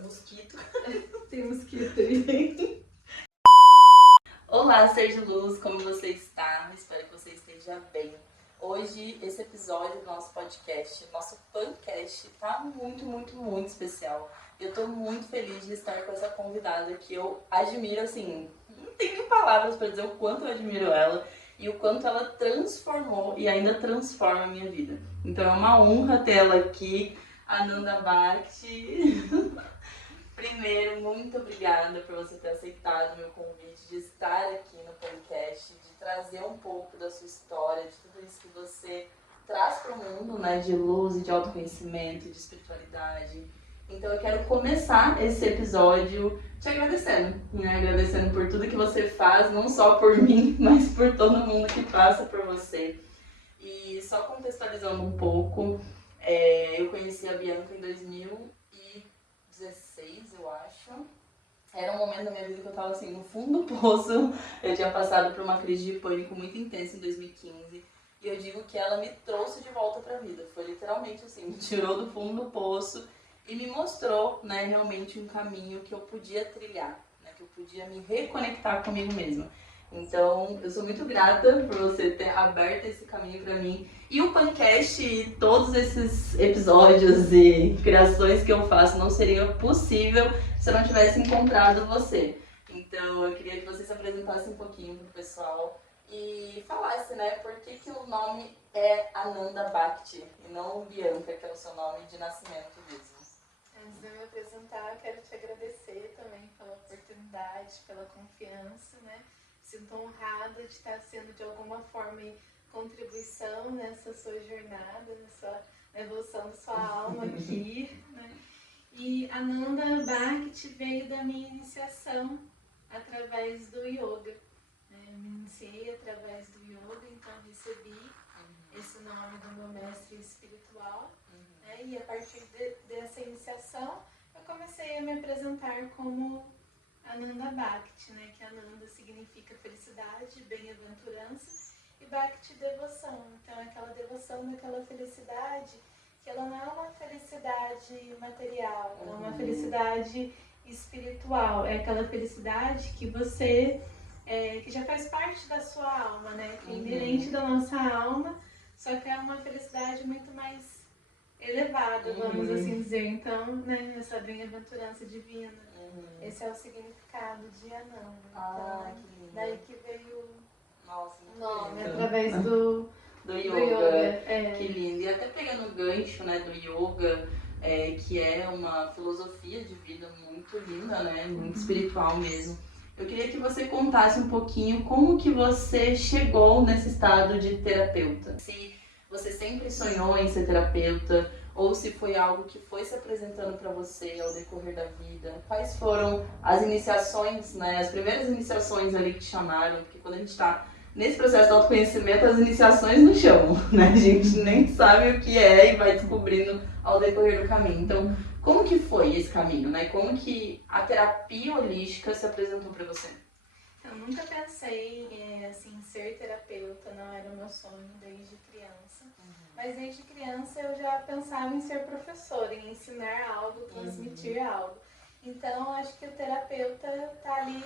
mosquito. Tem mosquito aí. Olá, ser de luz, como você está? Espero que você esteja bem. Hoje, esse episódio do nosso podcast, nosso pancast, tá muito especial. Eu tô muito feliz de estar com essa convidada que eu admiro, assim, não tenho nem palavras para dizer o quanto eu admiro ela e o quanto ela transformou e ainda transforma a minha vida. Então é uma honra ter ela aqui, Ananda Bhakti. Primeiro, muito obrigada por você ter aceitado o meu convite de estar aqui no podcast, de trazer um pouco da sua história, de tudo isso que você traz para o mundo, né, de luz e de autoconhecimento, de espiritualidade. Então eu quero começar esse episódio te agradecendo, né, agradecendo por tudo que você faz, não só por mim, mas por todo mundo que passa por você. E só contextualizando um pouco, eu conheci a Bianca em 2016, eu acho. Era um momento da minha vida que eu tava assim, no fundo do poço. Eu tinha passado por uma crise de pânico muito intensa em 2015. E eu digo que ela me trouxe de volta pra vida. Foi literalmente assim, me tirou do fundo do poço e me mostrou, né, realmente um caminho que eu podia trilhar, né, que eu podia me reconectar comigo mesma. Então, eu sou muito grata por você ter aberto esse caminho pra mim. E o Pancast e todos esses episódios e criações que eu faço não seria possível se eu não tivesse encontrado você. Então, eu queria que você se apresentasse um pouquinho pro pessoal e falasse, né, por que o nome é Ananda Bhakti e não Bianca, que é o seu nome de nascimento mesmo. Antes de eu me apresentar, eu quero te agradecer também pela oportunidade, pela confiança, né? Sinto honrada de estar sendo de alguma forma contribuição nessa sua jornada, na evolução da sua alma aqui, né? E Ananda Bhakti veio da minha iniciação através do yoga. Eu me iniciei através do yoga, então recebi esse nome do meu mestre espiritual. E a partir dessa iniciação, eu comecei a me apresentar como Ananda Bhakti, né? Que Ananda significa felicidade, bem-aventurança, e Bhakti, devoção. Então, aquela devoção daquela felicidade, que ela não é uma felicidade material, ela é uma felicidade espiritual. É aquela felicidade que você, que já faz parte da sua alma, né? Que é inerente da nossa alma, só que é uma felicidade muito mais elevada, vamos assim dizer. Então, né, essa bem-aventurança divina. Esse é o significado de Ananda. Então, Que lindo. daí que veio Nossa, o nome, lindo. através do yoga. Que lindo. E até pegando o gancho, né, do yoga, que é uma filosofia de vida muito linda, né, muito espiritual mesmo. Eu queria que você contasse um pouquinho como que você chegou nesse estado de terapeuta. Se você sempre sonhou em ser terapeuta ou se foi algo que foi se apresentando para você ao decorrer da vida. Quais foram as iniciações, né, as primeiras iniciações ali que te chamaram? Porque quando a gente está nesse processo de autoconhecimento, as iniciações não chamam, né? A gente nem sabe o que é e vai descobrindo ao decorrer do caminho. Então, como que foi esse caminho, né? Como que a terapia holística se apresentou para você? Eu nunca pensei em ser terapeuta, não era o meu sonho desde criança. Mas desde criança eu já pensava em ser professora, em ensinar algo, transmitir algo. Então acho que o terapeuta está ali,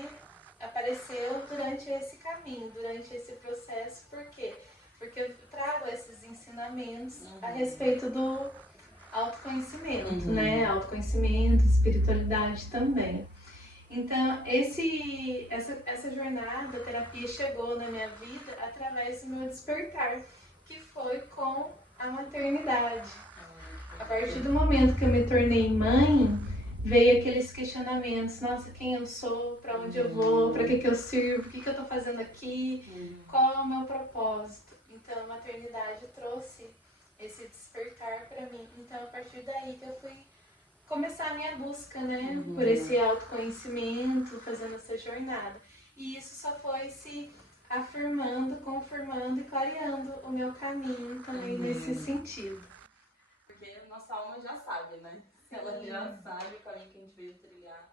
apareceu durante esse caminho, durante esse processo. Por quê? Porque eu trago esses ensinamentos a respeito do autoconhecimento, né? Autoconhecimento, espiritualidade também. Então, essa jornada, a terapia chegou na minha vida através do meu despertar, que foi com a maternidade. A partir do momento que eu me tornei mãe, veio aqueles questionamentos: nossa, quem eu sou, para onde eu vou, para que eu sirvo, o que eu estou fazendo aqui, qual é o meu propósito. Então, a maternidade trouxe esse despertar para mim. Então, a partir daí que eu fui começar a minha busca, né, por esse autoconhecimento, fazendo essa jornada. E isso só foi se afirmando, confirmando e clareando o meu caminho também nesse sentido. Porque a nossa alma já sabe, né? Ela já sabe o caminho que a gente veio trilhar.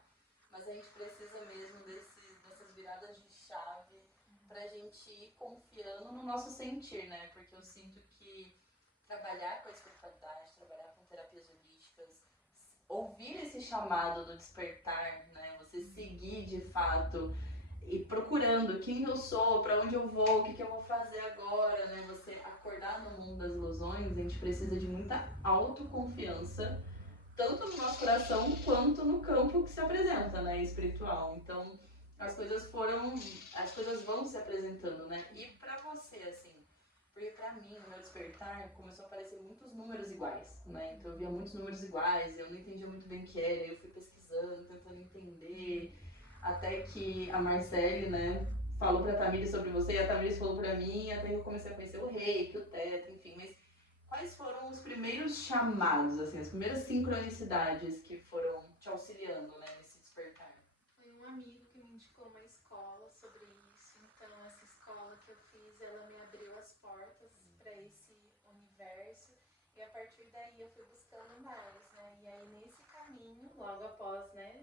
Mas a gente precisa mesmo dessas viradas de chave pra gente ir confiando no nosso sentir, né? Porque eu sinto que trabalhar com a espiritualidade, trabalhar com terapias holísticas, ouvir esse chamado do despertar, né? Você seguir de fato e procurando quem eu sou, para onde eu vou, o que eu vou fazer agora, né? Você acordar no mundo das ilusões, a gente precisa de muita autoconfiança, tanto no nosso coração quanto no campo que se apresenta, né? Espiritual. Então, as coisas vão se apresentando, né? E pra você, assim, porque pra mim, no meu despertar, começou a aparecer muitos números iguais, né? Então eu via muitos números iguais, eu não entendia muito bem o que era, eu fui pesquisando, tentando entender, até que a Marcele, né, falou pra Tamires sobre você, e a Tamires falou pra mim, até que eu comecei a conhecer o Reiki, o Teto, enfim, mas quais foram os primeiros chamados, assim, as primeiras sincronicidades que foram te auxiliando, né, nesse despertar? Foi um amigo que me indicou uma escola sobre isso, então essa escola que eu fiz, ela me abriu as portas para esse universo, e a partir daí eu fui buscando mais, né, e aí nesse caminho, logo após, né,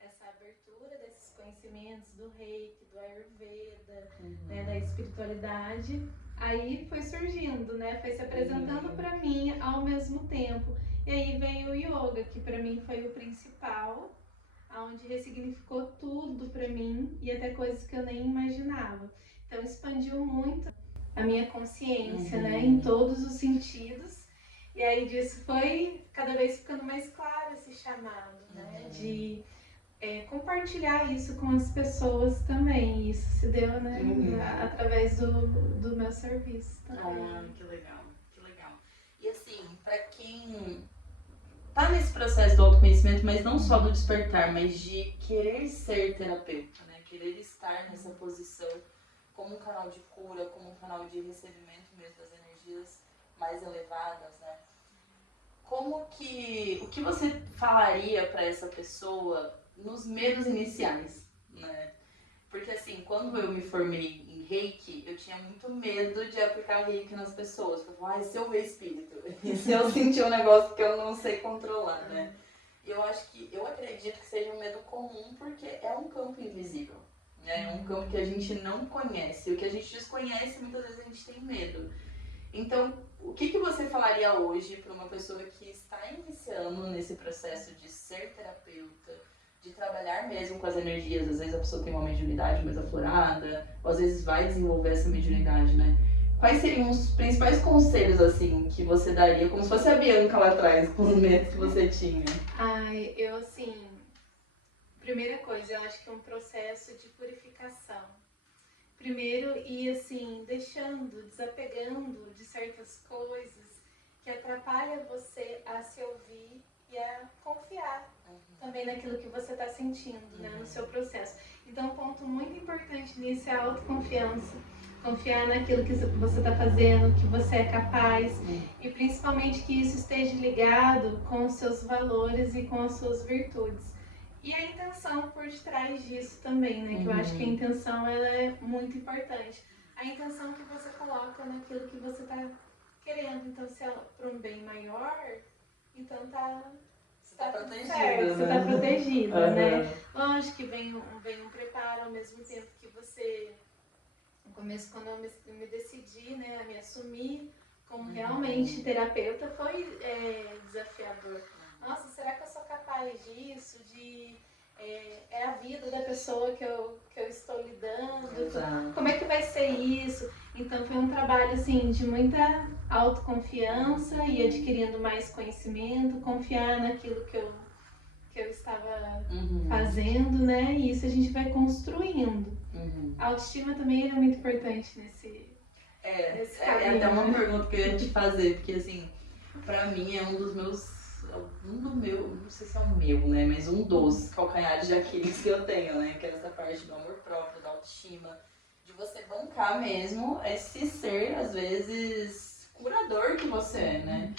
essa abertura desses conhecimentos do Reiki, do Ayurveda, né, da espiritualidade, aí foi surgindo, né, foi se apresentando para mim ao mesmo tempo. E aí veio o yoga, que para mim foi o principal, onde ressignificou tudo para mim e até coisas que eu nem imaginava. Então expandiu muito a minha consciência, né, em todos os sentidos. E aí disso foi cada vez ficando mais claro esse chamado, né, de compartilhar isso com as pessoas também. E isso se deu, né, através do meu serviço também. Ah, que legal, que legal. E assim, pra quem tá nesse processo do autoconhecimento, mas não só do despertar, mas de querer ser terapeuta, né? Querer estar nessa posição como um canal de cura, como um canal de recebimento mesmo das energias mais elevadas, né? O que você falaria para essa pessoa nos medos iniciais, né? Porque assim, quando eu me formei em Reiki, eu tinha muito medo de aplicar Reiki nas pessoas. Porque eu falava, se eu ver espírito? E se eu sentir um negócio que eu não sei controlar, né? E eu acredito que seja um medo comum, porque é um campo invisível, né? É um campo que a gente não conhece. O que a gente desconhece, muitas vezes a gente tem medo. Então, o que você falaria hoje para uma pessoa que está iniciando nesse processo de ser terapeuta, de trabalhar mesmo com as energias? Às vezes a pessoa tem uma mediunidade mais aflorada, ou às vezes vai desenvolver essa mediunidade, né? Quais seriam os principais conselhos, assim, que você daria, como se fosse a Bianca lá atrás, com os medos que você tinha? Ai, eu assim, primeira coisa, eu acho que é um processo de purificação. Primeiro, ir assim, desapegando de certas coisas que atrapalham você a se ouvir e a confiar também naquilo que você está sentindo, né, no seu processo. Então, um ponto muito importante nisso é a autoconfiança. Confiar naquilo que você está fazendo, que você é capaz, e principalmente que isso esteja ligado com os seus valores e com as suas virtudes. E a intenção por detrás disso também, né? Que eu acho que a intenção ela é muito importante. A intenção que você coloca naquilo que você está querendo. Então, se é para um bem maior, então Você tá protegida, certo, né? você está protegida, né? Lógico que vem um preparo ao mesmo tempo que você... No começo, quando eu me decidi, né, a me assumir como realmente terapeuta, foi desafiador. Nossa, será que eu sou capaz disso? É a vida da pessoa que eu estou lidando? Exato. Como é que vai ser isso? Então foi um trabalho assim, de muita autoconfiança e adquirindo mais conhecimento, confiar naquilo que eu estava fazendo, né? E isso a gente vai construindo. A autoestima também é muito importante nesse caminho. É até uma pergunta que eu ia te fazer, porque assim, pra mim é um do meu, não sei se é o meu, né, mas um dos calcanhares de Aquiles que eu tenho, né, que é essa parte do amor próprio, da autoestima, de você bancar mesmo esse ser, às vezes, curador que você é, né.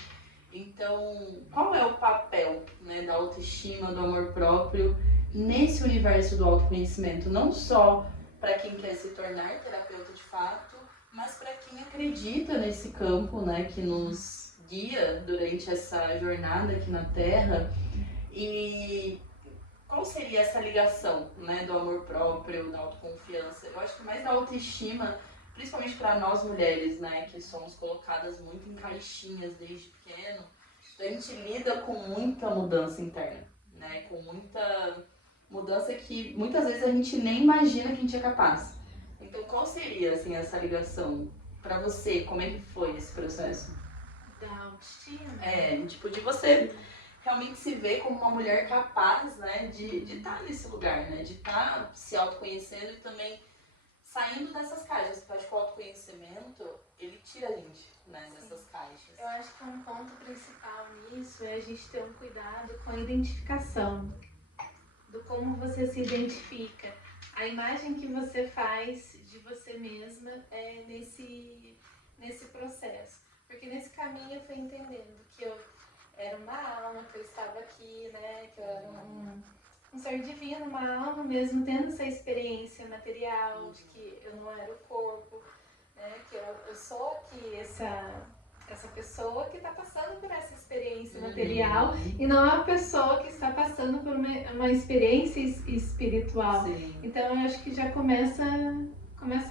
Então, qual é o papel, né, da autoestima, do amor próprio nesse universo do autoconhecimento? Não só para quem quer se tornar terapeuta de fato, mas para quem acredita nesse campo, né, que nos guia durante essa jornada aqui na Terra. E qual seria essa ligação, né, do amor próprio, da autoconfiança? Eu acho que mais da autoestima, principalmente para nós mulheres, né, que somos colocadas muito em caixinhas desde pequeno, a gente lida com muita mudança interna, né? Com muita mudança que muitas vezes a gente nem imagina que a gente é capaz. Então, qual seria, assim, essa ligação? Pra você, como é que foi esse processo? Da autoestima? Tipo, de você realmente se ver como uma mulher capaz, né, de estar nesse lugar, né? De estar se autoconhecendo e também saindo dessas caixas. Porque eu acho que o autoconhecimento, ele tira a gente, né, dessas caixas. Eu acho que um ponto principal nisso é a gente ter um cuidado com a identificação. Do como você se identifica. A imagem que você faz de você mesma nesse processo. Porque nesse caminho eu fui entendendo que eu era uma alma, que eu estava aqui, né? Que eu era um ser divino, uma alma mesmo, tendo essa experiência material, de que eu não era o corpo, né? Que eu sou aqui essa pessoa que está passando por essa experiência material e não é a pessoa que está passando por uma experiência espiritual. Sim. Então eu acho que já começa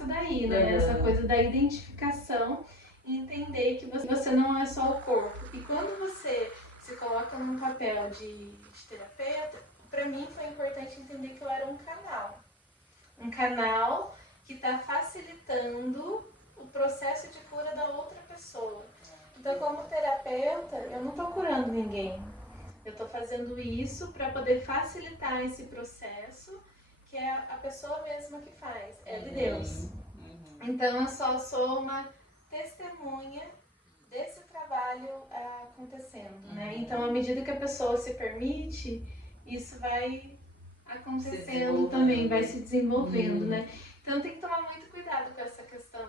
daí, né? Essa coisa da identificação e entender que você não é só o corpo. E quando você se coloca num papel de terapeuta, para mim foi importante entender que eu era um canal. Um canal que está facilitando o processo de cura da outra pessoa. Então, como terapeuta, eu não estou curando ninguém. Eu estou fazendo isso para poder facilitar esse processo, que é a pessoa mesma que faz, é de Deus. Então, eu só sou uma testemunha desse trabalho acontecendo, né? Então, à medida que a pessoa se permite, isso vai acontecendo também, vai se desenvolvendo, né? Então tem que tomar muito cuidado com essa questão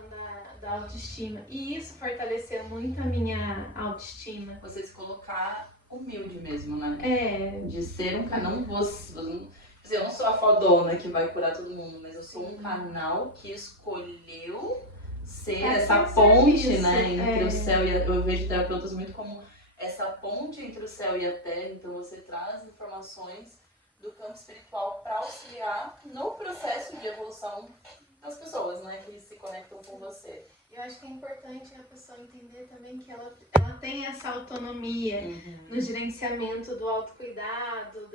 da autoestima. E isso fortaleceu muito a minha autoestima. Você se colocar humilde mesmo, né? De ser um canal. Eu não sou a fodona que vai curar todo mundo, mas eu sou um canal que escolheu ser essa ponte, serviço, né? Entre o céu e eu vejo terapeutas muito como essa ponte entre o céu e a terra. Então você traz informações do campo espiritual para auxiliar no processo de evolução das pessoas, né, que se conectam com você. Eu acho que é importante a pessoa entender também que ela tem essa autonomia no gerenciamento do autocuidado,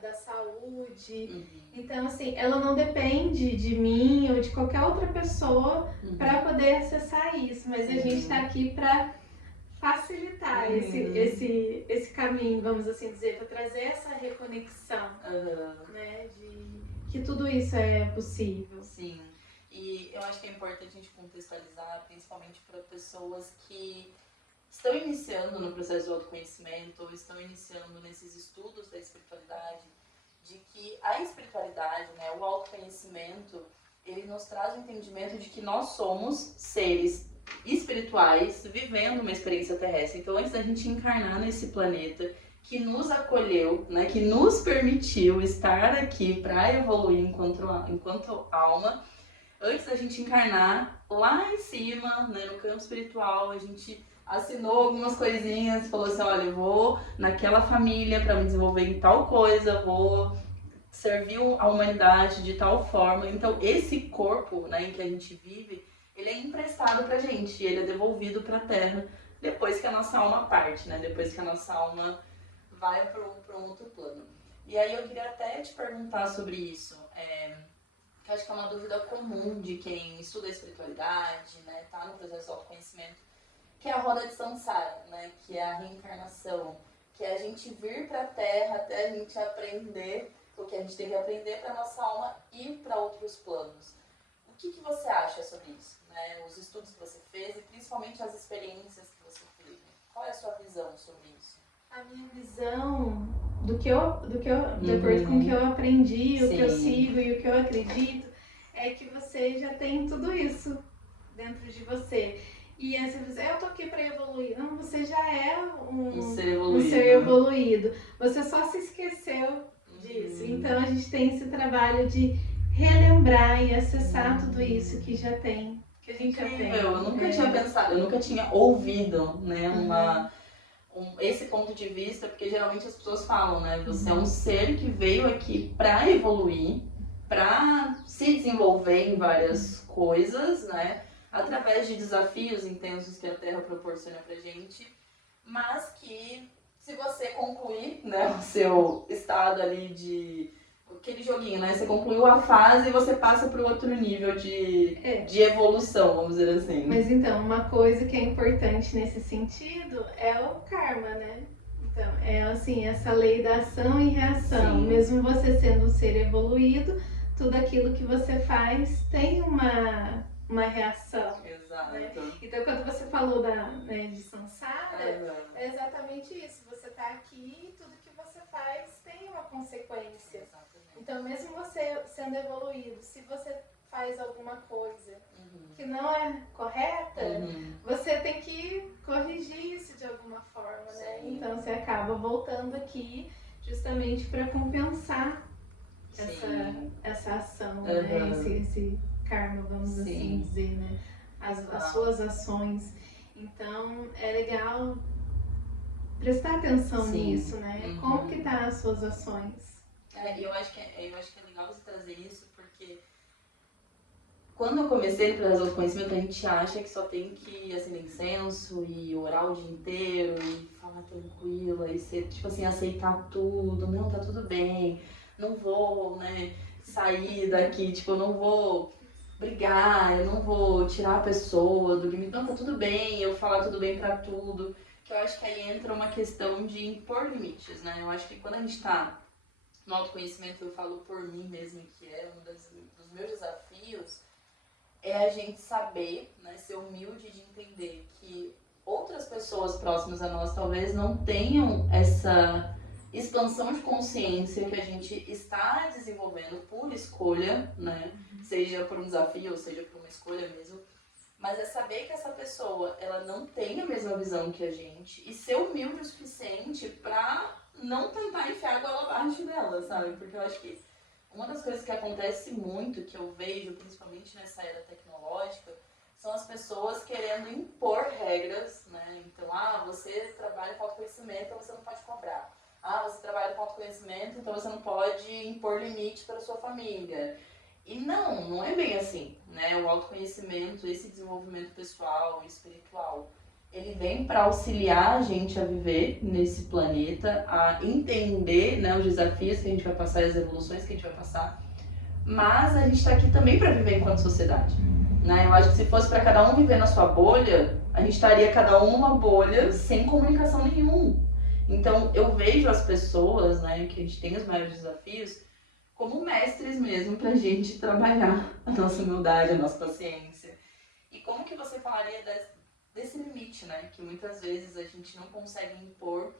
da saúde. Então, assim, ela não depende de mim ou de qualquer outra pessoa para poder acessar isso, mas a gente está aqui para facilitar esse caminho, vamos assim dizer, para trazer essa reconexão, né, de que tudo isso é possível. Sim, e eu acho que é importante a gente contextualizar, principalmente para pessoas que estão iniciando no processo de autoconhecimento ou estão iniciando nesses estudos da espiritualidade, de que a espiritualidade, né, o autoconhecimento, ele nos traz o entendimento de que nós somos seres espirituais vivendo uma experiência terrestre. Então, antes da gente encarnar nesse planeta que nos acolheu, né, que nos permitiu estar aqui para evoluir enquanto alma, antes da gente encarnar lá em cima, né, no campo espiritual, a gente assinou algumas coisinhas, falou assim, olha, eu vou naquela família para me desenvolver em tal coisa, vou servir a humanidade de tal forma. Então, esse corpo, né, em que a gente vive, ele é emprestado pra gente, ele é devolvido pra Terra depois que a nossa alma parte, né? Depois que a nossa alma vai para um outro plano. E aí eu queria até te perguntar sobre isso, que acho que é uma dúvida comum de quem estuda a espiritualidade, né? Tá no processo de autoconhecimento, que é a roda de samsara, né? Que é a reencarnação, que é a gente vir pra Terra até a gente aprender o que a gente tem que aprender para nossa alma ir para outros planos. O que você acha sobre isso? Né? Os estudos que você fez e principalmente as experiências que você teve. Qual é a sua visão sobre isso? A minha visão do que eu de acordo com o que eu aprendi, o que eu sigo e o que eu acredito, é que você já tem tudo isso dentro de você. E aí você diz, eu tô aqui para evoluir. Não, você já é um ser evoluído. Você só se esqueceu disso. Então a gente tem esse trabalho de relembrar e acessar tudo isso que já tem. Que a gente já tem. Eu nunca tinha pensado, eu nunca tinha ouvido, né, esse ponto de vista, porque geralmente as pessoas falam, né, você é um ser que veio aqui para evoluir, para se desenvolver em várias coisas, né, através de desafios intensos que a Terra proporciona pra gente, mas que se você concluir, né, o seu estado ali de... Aquele joguinho, né? Você concluiu a fase e você passa para o outro nível de evolução, vamos dizer assim. Mas então, uma coisa que é importante nesse sentido é o karma, né? Então, é assim, essa lei da ação e reação. Sim. Mesmo você sendo um ser evoluído, tudo aquilo que você faz tem uma reação. Exato. Né? Então, quando você falou de samsara, é exatamente isso. Você está aqui e tudo que você faz tem uma consequência. Exatamente. Então, mesmo você sendo evoluído, se você faz alguma coisa que não é correta, você tem que corrigir isso de alguma forma, né? Então, você acaba voltando aqui justamente para compensar essa ação, né? Esse karma, vamos assim dizer, né? As suas ações. Então, é legal prestar atenção nisso, né? Como que tá as suas ações? Eu acho que é legal você trazer isso, porque quando eu comecei no processo de autoconhecimento, a gente acha que só tem que acender incenso e orar o dia inteiro e falar tranquila e ser, tipo assim, aceitar tudo, não, tá tudo bem, não vou, né, sair daqui, tipo, eu não vou brigar, eu não vou tirar a pessoa do limite, não, tá tudo bem, eu falar tudo bem pra tudo, que eu acho que aí entra uma questão de impor limites, né, eu acho que quando a gente tá no autoconhecimento, eu falo por mim mesmo, que é um dos meus desafios, é a gente saber, né, ser humilde de entender que outras pessoas próximas a nós talvez não tenham essa expansão de consciência que a gente está desenvolvendo por escolha, né, seja por um desafio ou seja por uma escolha mesmo, mas é saber que essa pessoa ela não tem a mesma visão que a gente e ser humilde o suficiente para não tentar enfiar a goela abaixo dela, sabe? Porque eu acho que uma das coisas que acontece muito, que eu vejo, principalmente nessa era tecnológica, são as pessoas querendo impor regras, né? Então, você trabalha com autoconhecimento, então você não pode cobrar. Você trabalha com autoconhecimento, então você não pode impor limite para a sua família. E não é bem assim, né? O autoconhecimento, esse desenvolvimento pessoal e espiritual, ele vem para auxiliar a gente a viver nesse planeta, a entender, né, os desafios que a gente vai passar, as evoluções que a gente vai passar, mas a gente está aqui também para viver enquanto sociedade, né? Eu acho que se fosse para cada um viver na sua bolha, a gente estaria cada um numa bolha sem comunicação nenhuma. Então eu vejo as pessoas, né, que a gente tem os maiores desafios, como mestres mesmo para a gente trabalhar a nossa humildade, a nossa paciência. E como que você falaria desse limite, né, que muitas vezes a gente não consegue impor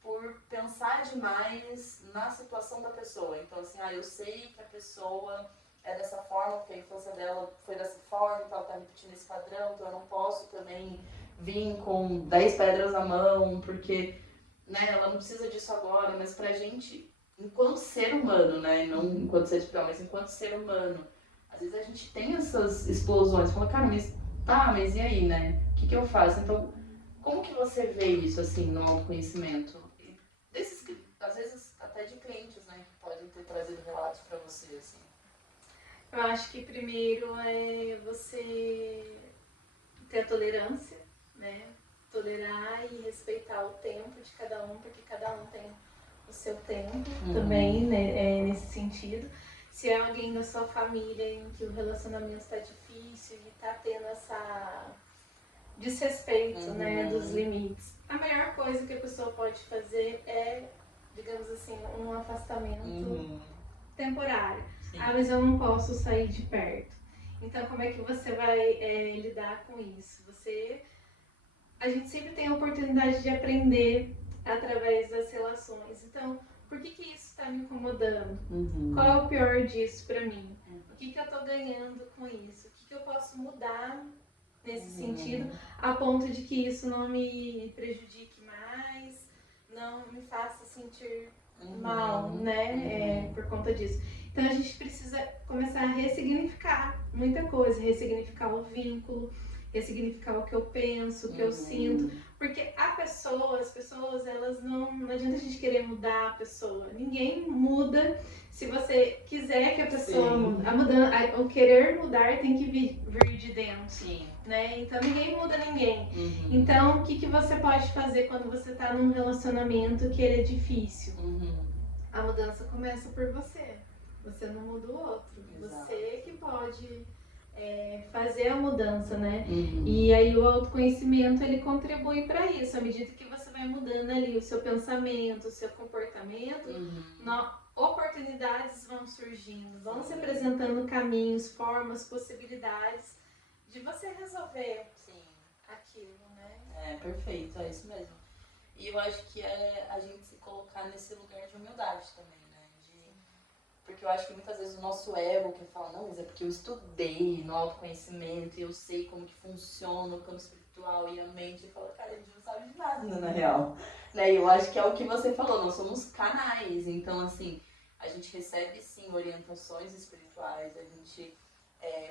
por pensar demais na situação da pessoa. Então, assim, eu sei que a pessoa é dessa forma, porque a infância dela foi dessa forma, então ela tá repetindo esse padrão, então eu não posso também vir com 10 pedras na mão, porque, né, ela não precisa disso agora, mas pra gente, enquanto ser humano, né, não enquanto ser espiritual, mas enquanto ser humano, às vezes a gente tem essas explosões, fala, cara, mas e aí, né? O que eu faço? Então, como que você vê isso, assim, no autoconhecimento? Desses, às vezes, até de clientes, né, que podem ter trazido relatos pra você, assim. Eu acho que primeiro é você ter a tolerância, né? Tolerar e respeitar o tempo de cada um, porque cada um tem o seu tempo também, né, nesse sentido. Se é alguém da sua família em que o relacionamento está difícil e está tendo essa desrespeito, né, dos limites, a melhor coisa que a pessoa pode fazer é, digamos assim, um afastamento temporário. Sim. Mas eu não posso sair de perto. Então, como é que você vai lidar com isso? A gente sempre tem a oportunidade de aprender através das relações. Então, por que isso está me incomodando? Qual é o pior disso para mim? O que eu estou ganhando com isso? O que eu posso mudar nesse sentido, a ponto de que isso não me prejudique mais, não me faça sentir mal, né? Por conta disso. Então, a gente precisa começar a ressignificar muita coisa, ressignificar o vínculo, ressignificar o que eu penso, o que eu sinto, Porque as pessoas, elas não adianta a gente querer mudar a pessoa. Ninguém muda se você quiser que a pessoa mude. O querer mudar tem que vir de dentro. Sim. Né? Então ninguém muda ninguém. Uhum. Então o que você pode fazer quando você tá num relacionamento que ele é difícil? Uhum. A mudança começa por você. Você não muda o outro. Exato. Você que pode fazer a mudança, né? Uhum. E aí o autoconhecimento ele contribui para isso. À medida que você vai mudando ali o seu pensamento, o seu comportamento, oportunidades vão surgindo, vão se apresentando caminhos, formas, possibilidades de você resolver aquilo, né? Perfeito, é isso mesmo. E eu acho que é a gente se colocar nesse lugar de humildade também, né? Porque eu acho que muitas vezes o nosso ego quer falar, não, mas é porque eu estudei no autoconhecimento e eu sei como que funciona o campo espiritual e a mente. E fala, cara, a gente não sabe de nada, na real. Né? E eu acho que é o que você falou, nós somos canais. Então, assim, a gente recebe, sim, orientações espirituais. A gente,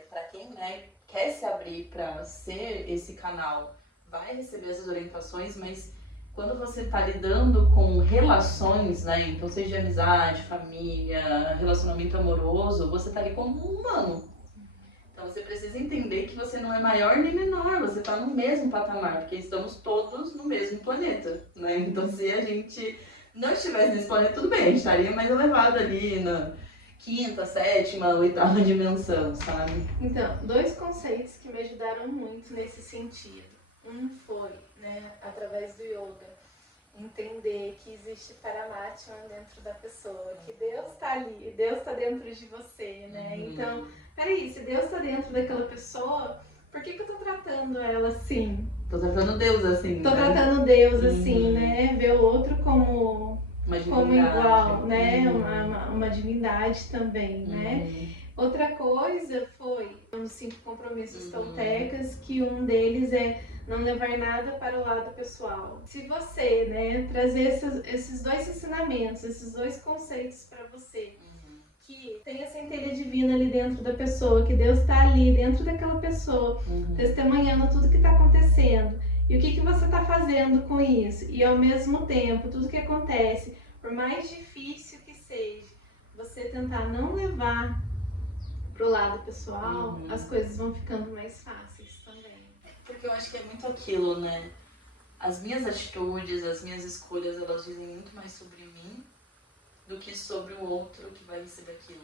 pra quem, né, quer se abrir pra ser esse canal, vai receber essas orientações, mas quando você está lidando com relações, né, então seja amizade, família, relacionamento amoroso, você está ali como um humano. Então você precisa entender que você não é maior nem menor, você está no mesmo patamar, porque estamos todos no mesmo planeta, né? Então se a gente não estivesse nesse planeta, tudo bem, a gente estaria mais elevado ali na quinta, sétima, oitava dimensão, sabe? Então, 2 conceitos que me ajudaram muito nesse sentido. Um foi, né, através do yoga, entender que existe Paramatma dentro da pessoa, que Deus está ali, Deus está dentro de você, né? Então, peraí, se Deus está dentro daquela pessoa, por que eu tô tratando ela assim? Tô tratando Deus assim, Tô né? tratando Deus assim, né? Ver o outro como igual, né? Uma divindade também, né? Outra coisa foi os 5 compromissos toltecas, que um deles é não levar nada para o lado pessoal. Se você, né, trazer esses 2 ensinamentos, esses 2 conceitos para você, que tem a centelha divina ali dentro da pessoa, que Deus está ali dentro daquela pessoa, testemunhando tudo que está acontecendo, e o que você está fazendo com isso, e ao mesmo tempo, tudo que acontece, por mais difícil que seja, você tentar não levar pro lado pessoal, as coisas vão ficando mais fáceis também. Porque eu acho que é muito aquilo, né? As minhas atitudes, as minhas escolhas, elas dizem muito mais sobre mim do que sobre o outro que vai receber aquilo.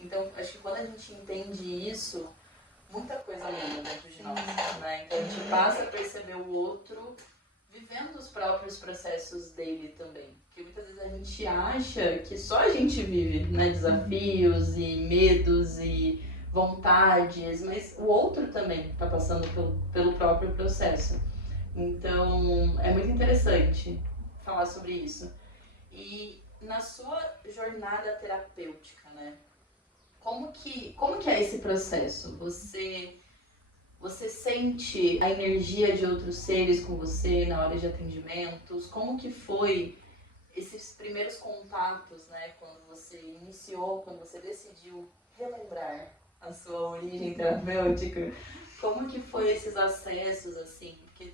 Então, acho que quando a gente entende isso, muita coisa muda dentro de nós, né? Então, a gente passa a perceber o outro vivendo os próprios processos dele também. Porque muitas vezes a gente acha que só a gente vive, né? Desafios e medos e vontades, mas o outro também está passando pelo próprio processo. Então, é muito interessante falar sobre isso. E na sua jornada terapêutica, né? Como que é esse processo? Você sente a energia de outros seres com você na hora de atendimentos? Como que foi esses primeiros contatos, né? Quando você iniciou, quando você decidiu relembrar a sua origem terapêutica? Como que foi esses acessos, assim? Porque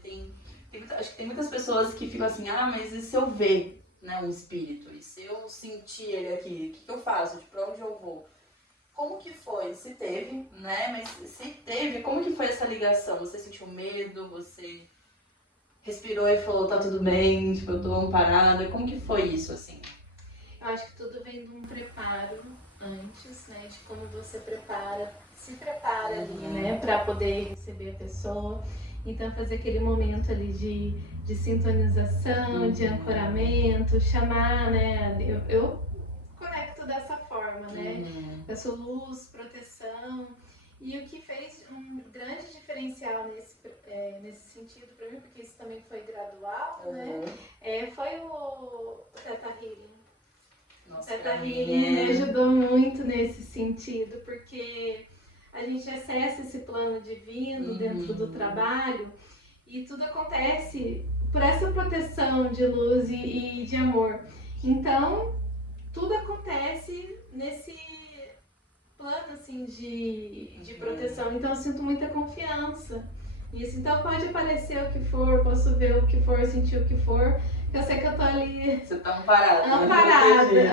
acho que tem muitas pessoas que ficam assim, mas e se eu ver, né, um espírito? E se eu sentir ele aqui? O que eu faço? De pra onde eu vou? Como que foi? Se teve, né? Mas se teve, como que foi essa ligação? Você sentiu medo? Você respirou e falou, tá tudo bem, tipo, eu tô amparada? Como que foi isso, assim? Eu acho que tudo vem de um preparo antes, né? De como você se prepara ali, né? Pra poder receber a pessoa. Então, fazer aquele momento ali de sintonização, de ancoramento, chamar, né? Eu conecto dessa forma, né? Peço luz, proteção. E o que fez um grande diferencial nesse sentido para mim, porque isso também foi gradual, né? Foi o Theta Healing. O Theta Healing me ajudou muito nesse sentido, porque a gente acessa esse plano divino dentro do trabalho e tudo acontece por essa proteção de luz e de amor. Então, tudo acontece nesse plano assim de proteção. Então eu sinto muita confiança, Isso, então pode aparecer o que for, posso ver o que for, sentir o que for. Eu sei que eu tô ali Você tá amparada.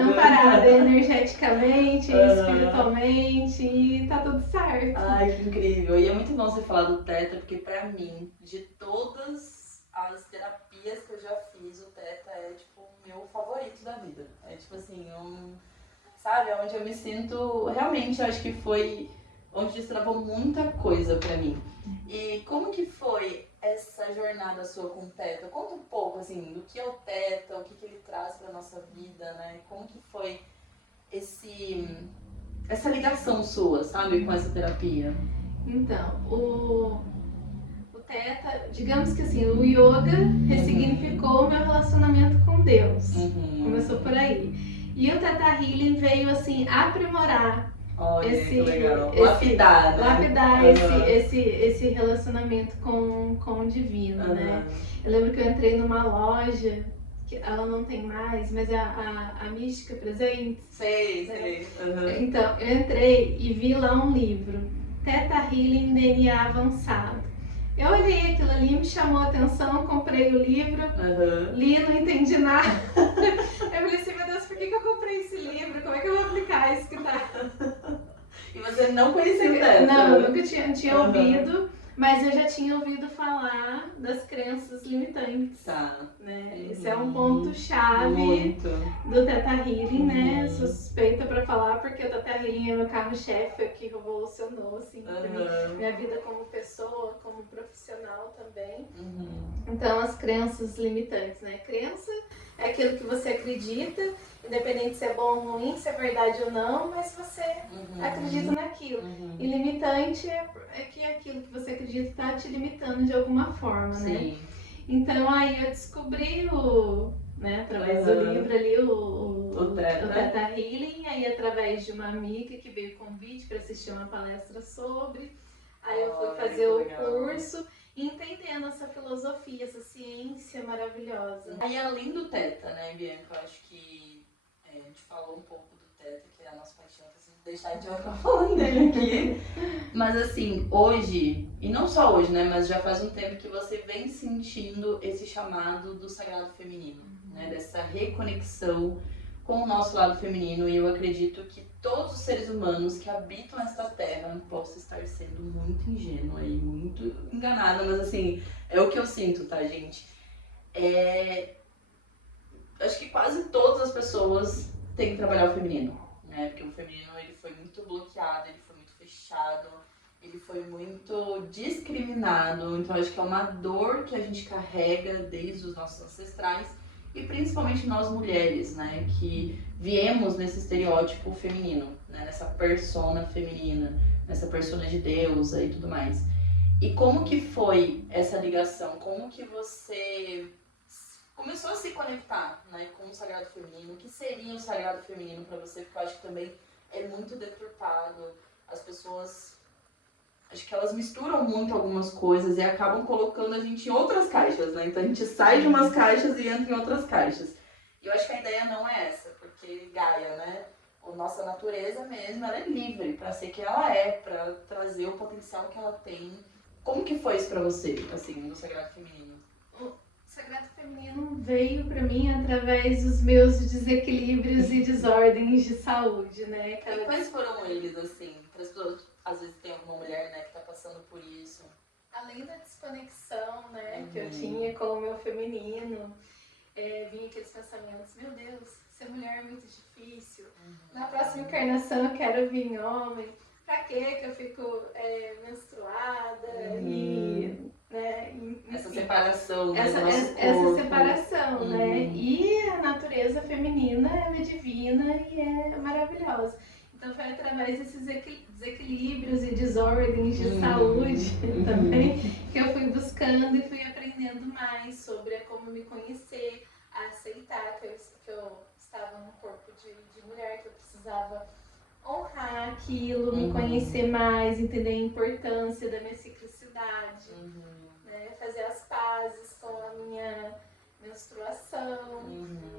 amparada energeticamente, espiritualmente, e tá tudo certo. Ai, que incrível. E é muito bom você falar do Theta, porque pra mim, de todas as terapias que eu já fiz, o Theta é, tipo, o meu favorito da vida. É, tipo assim, sabe, onde eu me sinto, realmente, eu acho que foi onde destravou muita coisa pra mim. E como que foi essa jornada sua com o Theta? Conta um pouco, assim, do que é o Theta, o que ele traz pra nossa vida, né? Como que foi essa ligação sua, sabe, com essa terapia? Então, o Theta, digamos que assim, o yoga ressignificou o meu relacionamento com Deus. Começou por aí. E o Theta Healing veio assim aprimorar. Olha, que legal. Lapidar, né? Lapidar esse relacionamento com o divino, né? Eu lembro que eu entrei numa loja, que ela não tem mais, mas é a Mística Presente. Sei. Então, eu entrei e vi lá um livro, Theta Healing DNA Avançado. Eu olhei aquilo ali, me chamou a atenção, comprei o livro, li, não entendi nada. Eu falei assim, meu Deus, por que eu comprei esse livro? Como é que eu vou aplicar isso que tá? E você não conhecia o Theta? Não, eu nunca tinha ouvido, mas eu já tinha ouvido falar das crenças limitantes. Tá. Né? Esse é um ponto-chave do Theta Healing, né? Suspeita pra falar, porque o Theta Healing é meu carro-chefe, que revolucionou, assim, minha vida como pessoa, como profissional também. Então, as crenças limitantes, né? Crença é aquilo que você acredita, independente se é bom ou ruim, se é verdade ou não, mas você acredita naquilo. E limitante é que aquilo que você acredita está te limitando de alguma forma, né? Então aí eu descobri através do livro ali, o Theta Healing, aí através de uma amiga que veio convite para assistir uma palestra sobre, aí eu fui fazer o curso, entendendo essa filosofia, essa ciência maravilhosa. Aí além do Theta, né, Bianca, eu acho que a gente falou um pouco do Theta, que é a nossa paixão, assim, deixar de ficar falando dele aqui. Mas assim, hoje, e não só hoje, né, mas já faz um tempo que você vem sentindo esse chamado do sagrado feminino, né, dessa reconexão com o nosso lado feminino, e eu acredito que todos os seres humanos que habitam esta terra, posso estar sendo muito ingênua e muito enganada, mas assim, é o que eu sinto, tá, gente? Acho que quase todas as pessoas têm que trabalhar o feminino, né? Porque o feminino, ele foi muito bloqueado, ele foi muito fechado, ele foi muito discriminado. Então acho que é uma dor que a gente carrega desde os nossos ancestrais e principalmente nós mulheres, né? Que viemos nesse estereótipo feminino, né? Nessa persona feminina, nessa persona de deusa e tudo mais. E como que foi essa ligação? Como que você começou a se conectar, né, com o sagrado feminino? O que seria o sagrado feminino para você? Porque eu acho que também é muito deturpado. As pessoas, acho que elas misturam muito algumas coisas e acabam colocando a gente em outras caixas, né? Então a gente sai de umas caixas e entra em outras caixas. E eu acho que a ideia não é essa, porque Gaia, né, a nossa natureza mesmo, ela é livre para ser quem ela é, para trazer o potencial que ela tem. Como que foi isso para você, assim, do sagrado feminino? O sagrado feminino veio para mim através dos meus desequilíbrios e desordens de saúde, né? E quais foram eles, assim, para as pessoas, às vezes tem alguma mulher, né, que tá passando por isso? Além da desconexão, né, que eu tinha com o meu feminino, vinha aqueles pensamentos, meu Deus, ser mulher é muito difícil, na próxima encarnação eu quero vir homem, pra que eu fico menstruada e... Né, essa separação, né, essa separação, né? E a natureza feminina, ela é divina e é maravilhosa. Então foi através desses desequilíbrios e desordens de saúde também que eu fui buscando e fui aprendendo mais sobre como me conhecer, a aceitar que eu estava num corpo de mulher, que eu precisava honrar aquilo, me conhecer mais, entender a importância da minha ciclicidade, né? Fazer as pazes com a minha menstruação,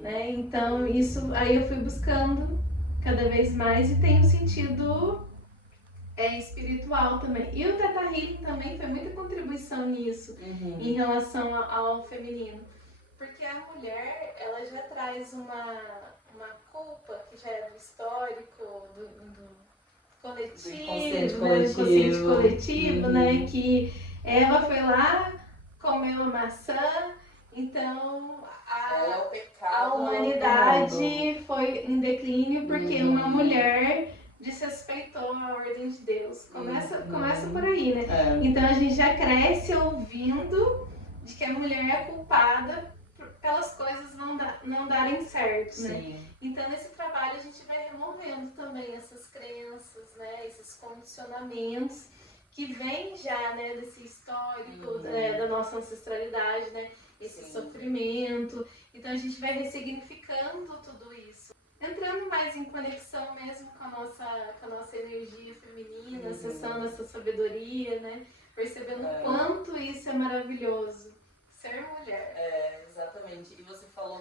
né? Então isso aí eu fui buscando cada vez mais e tenho sentido espiritual também. E o Theta Healing também foi muita contribuição nisso, em relação ao feminino. Porque a mulher, ela já traz uma culpa que já é do histórico, do coletivo, né? Do consciente coletivo, né? Que Eva foi lá, comeu a maçã, então a humanidade foi em declínio porque uma mulher desrespeitou a ordem de Deus. Começa por aí, né? Então a gente já cresce ouvindo de que a mulher é culpada pelas coisas não darem certo, né? Então nesse trabalho a gente vai removendo também essas crenças, né? Esses condicionamentos que vêm já, né, desse histórico da nossa ancestralidade, né? Esse sofrimento. Então a gente vai ressignificando tudo isso. Entrando mais em conexão mesmo com a nossa energia feminina, acessando essa sabedoria, né? Percebendo o quanto isso é maravilhoso. Ser mulher. Exatamente. E você falou,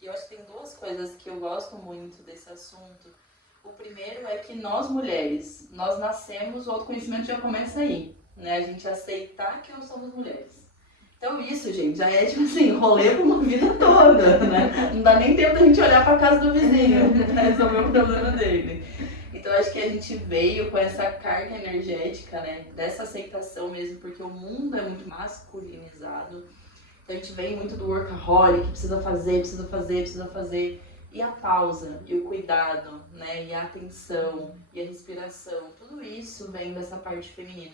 e eu acho que tem duas coisas que eu gosto muito desse assunto. O primeiro é que nós mulheres, nós nascemos, o autoconhecimento já começa aí, né? A gente aceitar que nós somos mulheres. Então isso, gente, já é tipo assim, rolê por uma vida toda, né? Não dá nem tempo da gente olhar pra casa do vizinho pra resolver o problema dele. Então acho que a gente veio com essa carga energética, né? Dessa aceitação mesmo, porque o mundo é muito masculinizado. Então a gente vem muito do workaholic, precisa fazer. E a pausa, e o cuidado, né? E a atenção, e a respiração. Tudo isso vem dessa parte feminina.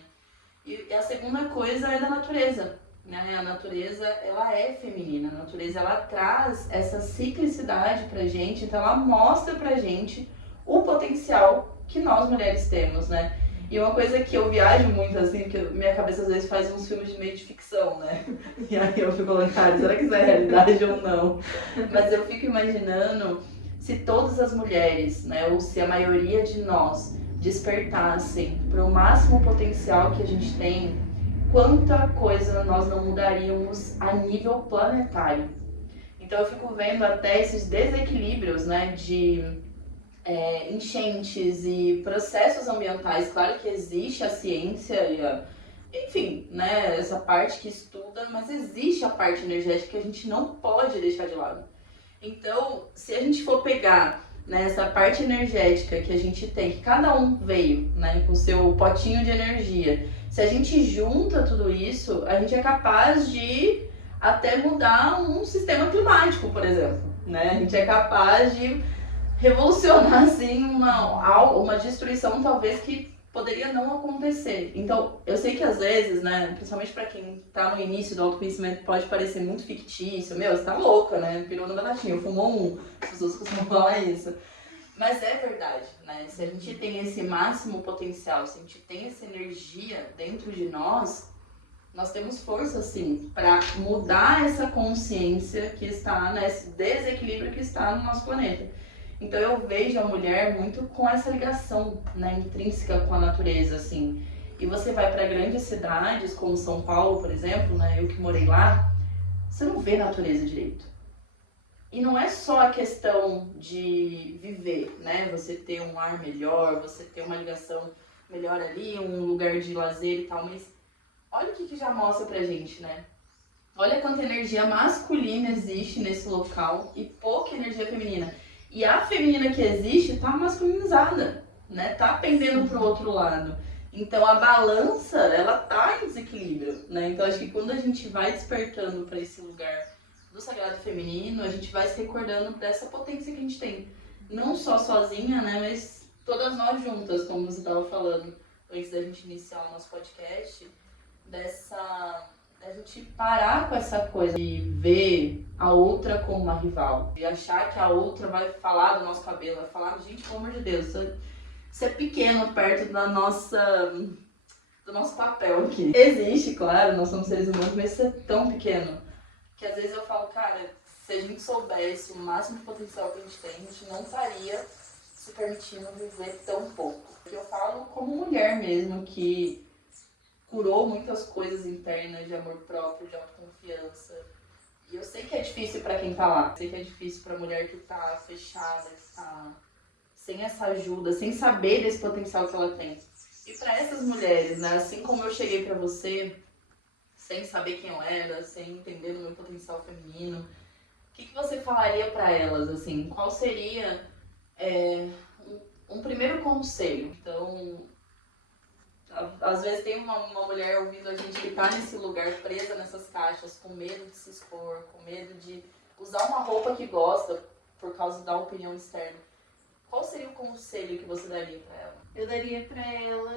E a segunda coisa é da natureza. Né? A natureza, ela é feminina. A natureza, ela traz essa ciclicidade pra gente. Então ela mostra pra gente o potencial que nós mulheres temos, né? E uma coisa que eu viajo muito, assim, porque minha cabeça às vezes faz uns filmes de meio de ficção, né? E aí eu fico falando, cara, será que isso é realidade ou não? Mas eu fico imaginando se todas as mulheres, né, ou se a maioria de nós despertassem para o máximo potencial que a gente tem, quanta coisa nós não mudaríamos a nível planetário. Então eu fico vendo até esses desequilíbrios, né, de enchentes e processos ambientais. Claro que existe a ciência e enfim, né, essa parte que estuda, mas existe a parte energética que a gente não pode deixar de lado. Então, se a gente for pegar, né, essa parte energética que a gente tem, que cada um veio, né, com o seu potinho de energia, se a gente junta tudo isso, a gente é capaz de até mudar um sistema climático, por exemplo, né? A gente é capaz de revolucionar, assim, uma destruição talvez que poderia não acontecer. Então, eu sei que às vezes, né, principalmente pra quem tá no início do autoconhecimento, pode parecer muito fictício. Meu, você tá louca, né? Pirou no batatinho, fumou as pessoas costumam falar isso. Mas é verdade, né? Se a gente tem esse máximo potencial, se a gente tem essa energia dentro de nós, nós temos força, sim, para mudar essa consciência que está nesse desequilíbrio que está no nosso planeta. Então eu vejo a mulher muito com essa ligação, né, intrínseca com a natureza, assim. E você vai para grandes cidades, como São Paulo, por exemplo, né, eu que morei lá, você não vê natureza direito. E não é só a questão de viver, né, você ter um ar melhor, você ter uma ligação melhor ali, um lugar de lazer e tal, mas olha o que já mostra pra gente, né? Olha quanta energia masculina existe nesse local e pouca energia feminina. E a feminina que existe tá masculinizada, né? Tá pendendo pro outro lado. Então a balança, ela tá em desequilíbrio, né? Então acho que quando a gente vai despertando para esse lugar do sagrado feminino, a gente vai se recordando dessa potência que a gente tem. Não só sozinha, né? Mas todas nós juntas, como você estava falando antes da gente iniciar o nosso podcast, a gente parar com essa coisa de ver a outra como uma rival, de achar que a outra vai falar do nosso cabelo, vai falar, gente, pelo amor de Deus, isso é pequeno perto do nosso papel aqui. Existe, claro, nós somos seres humanos, mas isso é tão pequeno que às vezes eu falo, cara, se a gente soubesse o máximo de potencial que a gente não estaria se permitindo viver tão pouco. Eu falo como mulher mesmo, que curou muitas coisas internas de amor próprio, de autoconfiança. E eu sei que é difícil pra quem tá lá. Eu sei que é difícil pra mulher que tá fechada, que tá sem essa ajuda, sem saber desse potencial que ela tem. E para essas mulheres, né, assim como eu cheguei para você, sem saber quem eu era, sem entender o meu potencial feminino, o que você falaria para elas, assim? Qual seria um primeiro conselho? Então, às vezes tem uma mulher ouvindo a gente que tá nesse lugar, presa nessas caixas, com medo de se expor, com medo de usar uma roupa que gosta por causa da opinião externa. Qual seria o conselho que você daria para ela? Eu daria para ela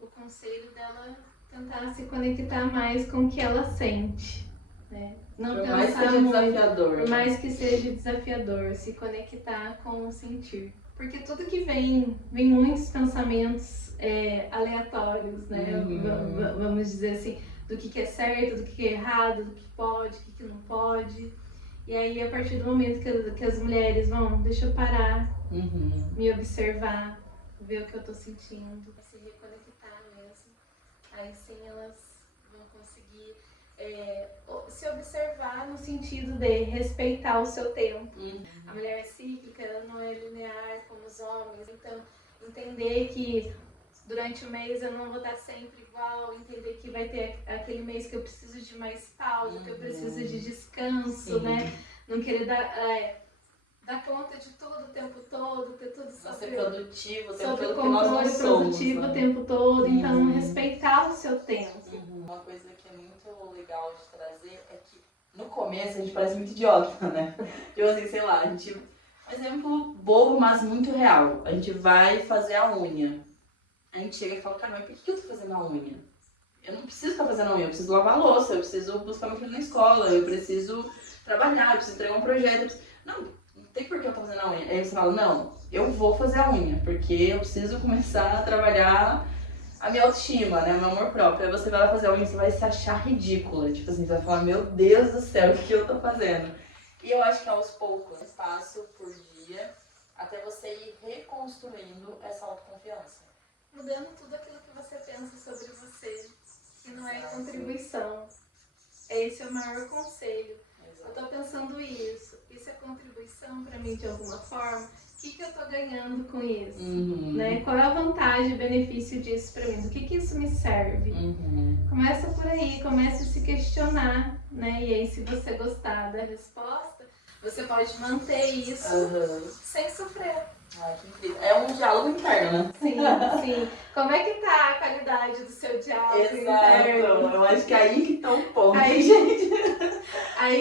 o conselho dela tentar se conectar mais com o que ela sente, né? Não Por mais que pensar seja muito, desafiador. por mais que seja desafiador, se conectar com o sentir. Porque tudo que vem muitos pensamentos aleatórios, né? Vamos dizer assim, do que é certo, do que é errado, do que pode, do que não pode. E aí, a partir do momento que as mulheres vão, deixa eu parar, me observar, ver o que eu tô sentindo, se reconectar mesmo. Aí sim elas vão conseguir se observar no sentido de respeitar o seu tempo. A mulher cíclica, ela não é linear como os homens, então entender que durante o mês eu não vou estar sempre igual, entender que vai ter aquele mês que eu preciso de mais pausa, que eu preciso de descanso, né? Não querer dar conta de tudo o tempo todo, ter tudo ser produtivo o tempo sob todo, que nós não controle, somos, produtivo né? o tempo todo, então respeitar o seu tempo. Uma coisa que é muito legal de trazer é que no começo a gente parece muito idiota, né? Tipo assim, sei lá, a gente... Um exemplo bobo, mas muito real. A gente vai fazer a unha. A gente chega e fala, cara, mas por que eu tô fazendo a unha? Eu não preciso estar fazendo a unha, eu preciso lavar a louça, eu preciso buscar meu filho na escola, eu preciso trabalhar, eu preciso entregar um projeto. Não tem por que eu tô fazendo a unha. Aí você fala, não, eu vou fazer a unha, porque eu preciso começar a trabalhar a minha autoestima, né, o meu amor próprio. Aí você vai lá fazer a unha e você vai se achar ridícula. Tipo assim, você vai falar, meu Deus do céu, o que eu tô fazendo? E eu acho que aos poucos, um passo por dia, até você ir reconstruindo essa autoconfiança. Mudando tudo aquilo que você pensa sobre você, que não é contribuição. Esse é o maior conselho. Eu tô pensando isso é contribuição para mim de alguma forma? O que eu tô ganhando com isso? Né? Qual é a vantagem e benefício disso para mim? Do que isso me serve? Começa por aí, começa a se questionar, né? E aí, se você gostar da resposta, você pode manter isso sem sofrer. Ai, que incrível. É um diálogo interno, né? Sim. Como é que tá a qualidade do seu diálogo interno? Eu acho que aí que tá o ponto, gente.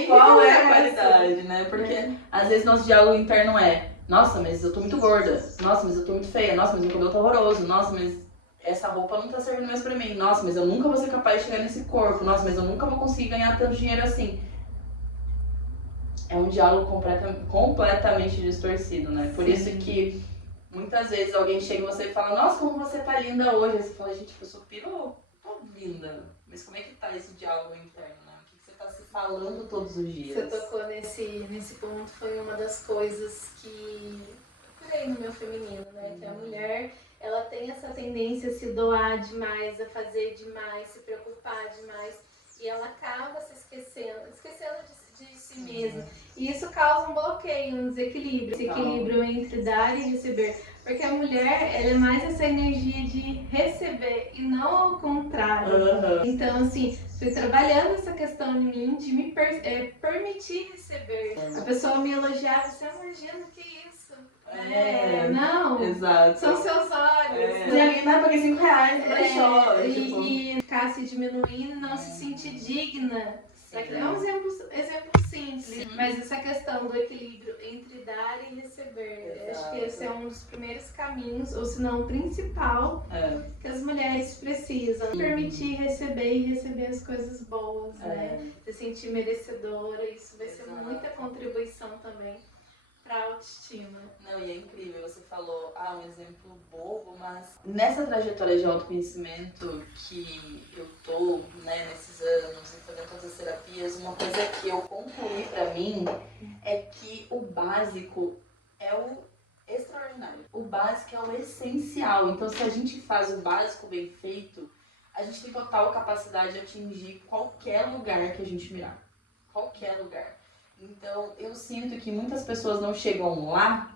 Qual é a qualidade, né? Porque às vezes nosso diálogo interno é: nossa, mas eu tô muito gorda. Nossa, mas eu tô muito feia. Nossa, mas meu cabelo tá horroroso. Nossa, mas essa roupa não tá servindo mais pra mim. Nossa, mas eu nunca vou ser capaz de chegar nesse corpo. Nossa, mas eu nunca vou conseguir ganhar tanto dinheiro assim. É um diálogo completamente distorcido, né? Por isso que muitas vezes alguém chega em você e fala, nossa, como você tá linda hoje. Aí você fala, gente, eu sou pirou, tô linda. Mas como é que tá esse diálogo interno, né? O que você tá se falando todos os dias? Você tocou nesse ponto, foi uma das coisas que eu curei no meu feminino, né? Que a mulher, ela tem essa tendência a se doar demais, a fazer demais, se preocupar demais. E ela acaba se esquecendo de si mesma. E isso causa um bloqueio, um desequilíbrio. Esse equilíbrio entre dar e receber. Porque a mulher, ela é mais essa energia de receber e não ao contrário. Então, assim, fui trabalhando essa questão em mim de me permitir receber. A pessoa me elogiava, você imagina o que é isso? Não, exato. São seus olhos. Não, paguei R$5, não chora. E ficar se diminuindo, não se sentir digna. É um exemplo simples, mas essa questão do equilíbrio entre dar e receber. Acho que esse é um dos primeiros caminhos, ou se não o principal, que as mulheres precisam. Permitir receber e receber as coisas boas, né? Se sentir merecedora, isso vai ser muita contribuição também para a autoestima. Não, e é incrível, você falou, um exemplo bobo, mas nessa trajetória de autoconhecimento que eu tô, né, nesses anos e fazendo todas as terapias, uma coisa que eu concluí pra mim é que o básico é o extraordinário. O básico é o essencial. Então, se a gente faz o básico bem feito, a gente tem total capacidade de atingir qualquer lugar que a gente mirar. Qualquer lugar. Então, eu sinto que muitas pessoas não chegam lá,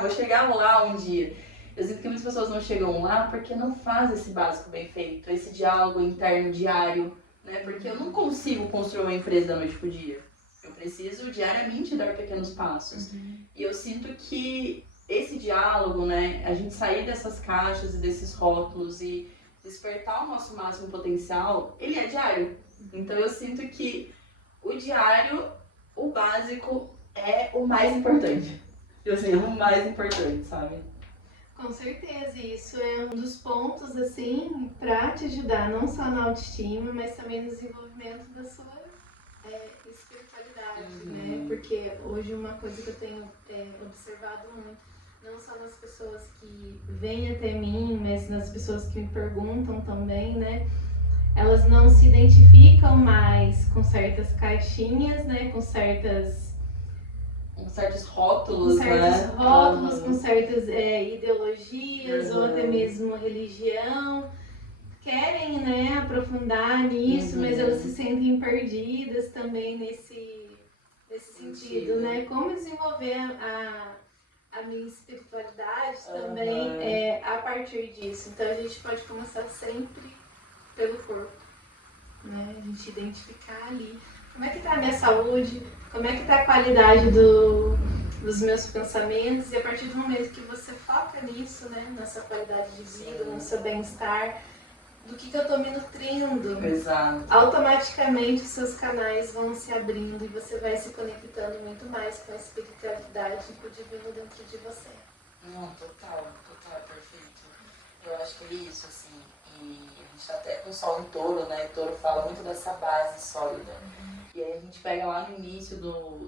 vou chegar lá um dia. eu sinto que muitas pessoas não chegam lá porque não fazem esse básico bem feito, esse diálogo interno diário, né? Porque eu não consigo construir uma empresa da noite pro dia. Eu preciso diariamente dar pequenos passos. E eu sinto que esse diálogo, né, a gente sair dessas caixas e desses rótulos e despertar o nosso máximo potencial, ele é diário. Então eu sinto que o diário, o básico, é o mais importante. Eu sei, é o mais importante, sabe? Com certeza, isso é um dos pontos, assim, para te ajudar, não só na autoestima, mas também no desenvolvimento da sua espiritualidade, né? Porque hoje uma coisa que eu tenho observado muito, não só nas pessoas que vêm até mim, mas nas pessoas que me perguntam também, né? Elas não se identificam mais com certas caixinhas, né? Com certos rótulos, com certas ideologias ou até mesmo religião. Querem, né, aprofundar nisso, mas elas se sentem perdidas também nesse sentido, né? Como desenvolver a minha espiritualidade também a partir disso. Então a gente pode começar sempre pelo corpo, né? A gente identificar ali como é que tá a minha saúde, como é que tá a qualidade dos meus pensamentos, e a partir do momento que você foca nisso, né, nessa qualidade de vida, no seu bem-estar, do que eu tô me nutrindo, automaticamente os seus canais vão se abrindo e você vai se conectando muito mais com a espiritualidade e com o divino dentro de você. Não, total, perfeito. Eu acho que é isso, assim, e a gente tá até com o Sol em Touro, né, e Touro fala muito dessa base sólida. E aí a gente pega lá no início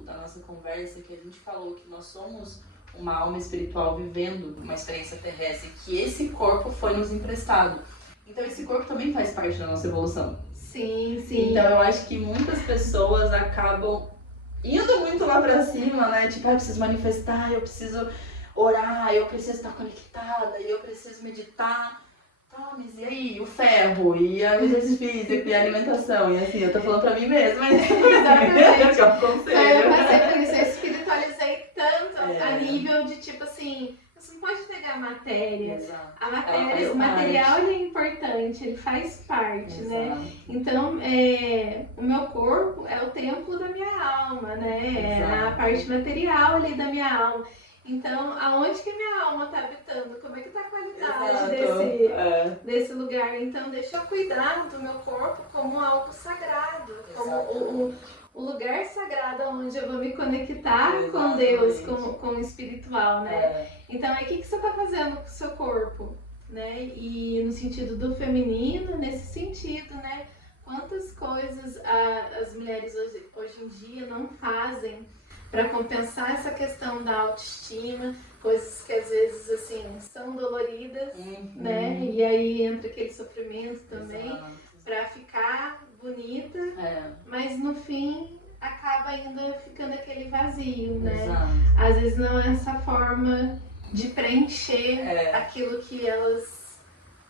da nossa conversa que a gente falou que nós somos uma alma espiritual vivendo uma experiência terrestre, que esse corpo foi nos emprestado. Então esse corpo também faz parte da nossa evolução. Sim. Então eu acho que muitas pessoas acabam indo muito lá pra cima, né? Tipo, eu preciso manifestar, eu preciso orar, eu preciso estar conectada, eu preciso meditar. Tá, mas e aí? O ferro, e o exercício físico, e a alimentação, e assim, eu tô falando pra mim mesma, mas exatamente. Eu aconselho. Eu passei por isso, eu espiritualizei tanto a nível de tipo assim, você não pode pegar a matéria. Exato. A matéria, o material ele é importante, ele faz parte, né? Então, o meu corpo é o templo da minha alma, né? É a parte material ali da minha alma. Então, aonde que minha alma está habitando? Como é que está a qualidade desse lugar? Então, deixa eu cuidar do meu corpo como algo sagrado, como o lugar sagrado onde eu vou me conectar com Deus, com o espiritual, né? Então, aí o que você está fazendo com o seu corpo? Né? E no sentido do feminino, nesse sentido, né? Quantas coisas as mulheres hoje em dia não fazem para compensar essa questão da autoestima, coisas que às vezes assim são doloridas, né? E aí entra aquele sofrimento também para ficar bonita, mas no fim acaba ainda ficando aquele vazio, né? Às vezes não é essa forma de preencher aquilo que elas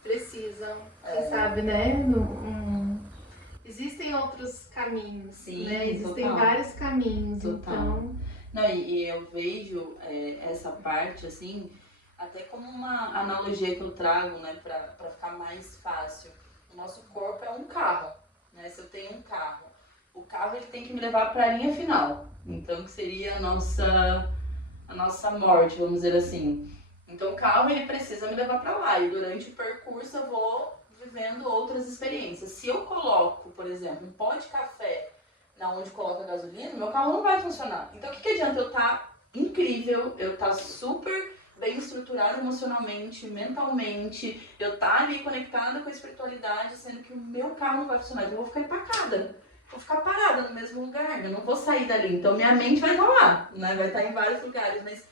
precisam, quem sabe, né? Existem outros caminhos, sim, né? Existem total. Vários caminhos, total. Então... Não, e eu vejo essa parte, assim, até como uma analogia que eu trago, né, pra ficar mais fácil. O nosso corpo é um carro, né? Se eu tenho um carro, o carro ele tem que me levar para a linha final. Então, que seria a nossa morte, vamos dizer assim. Então, o carro ele precisa me levar para lá e durante o percurso eu vou vivendo outras experiências. Se eu coloco, por exemplo, um pó de café na onde coloca gasolina, meu carro não vai funcionar. Então, o que adianta eu estar incrível, eu estar super bem estruturada emocionalmente, mentalmente, eu estar ali conectada com a espiritualidade, sendo que o meu carro não vai funcionar. Então, eu vou ficar empacada. Vou ficar parada no mesmo lugar, eu não vou sair dali. Então, minha mente vai estar lá, né? Vai estar em vários lugares, mas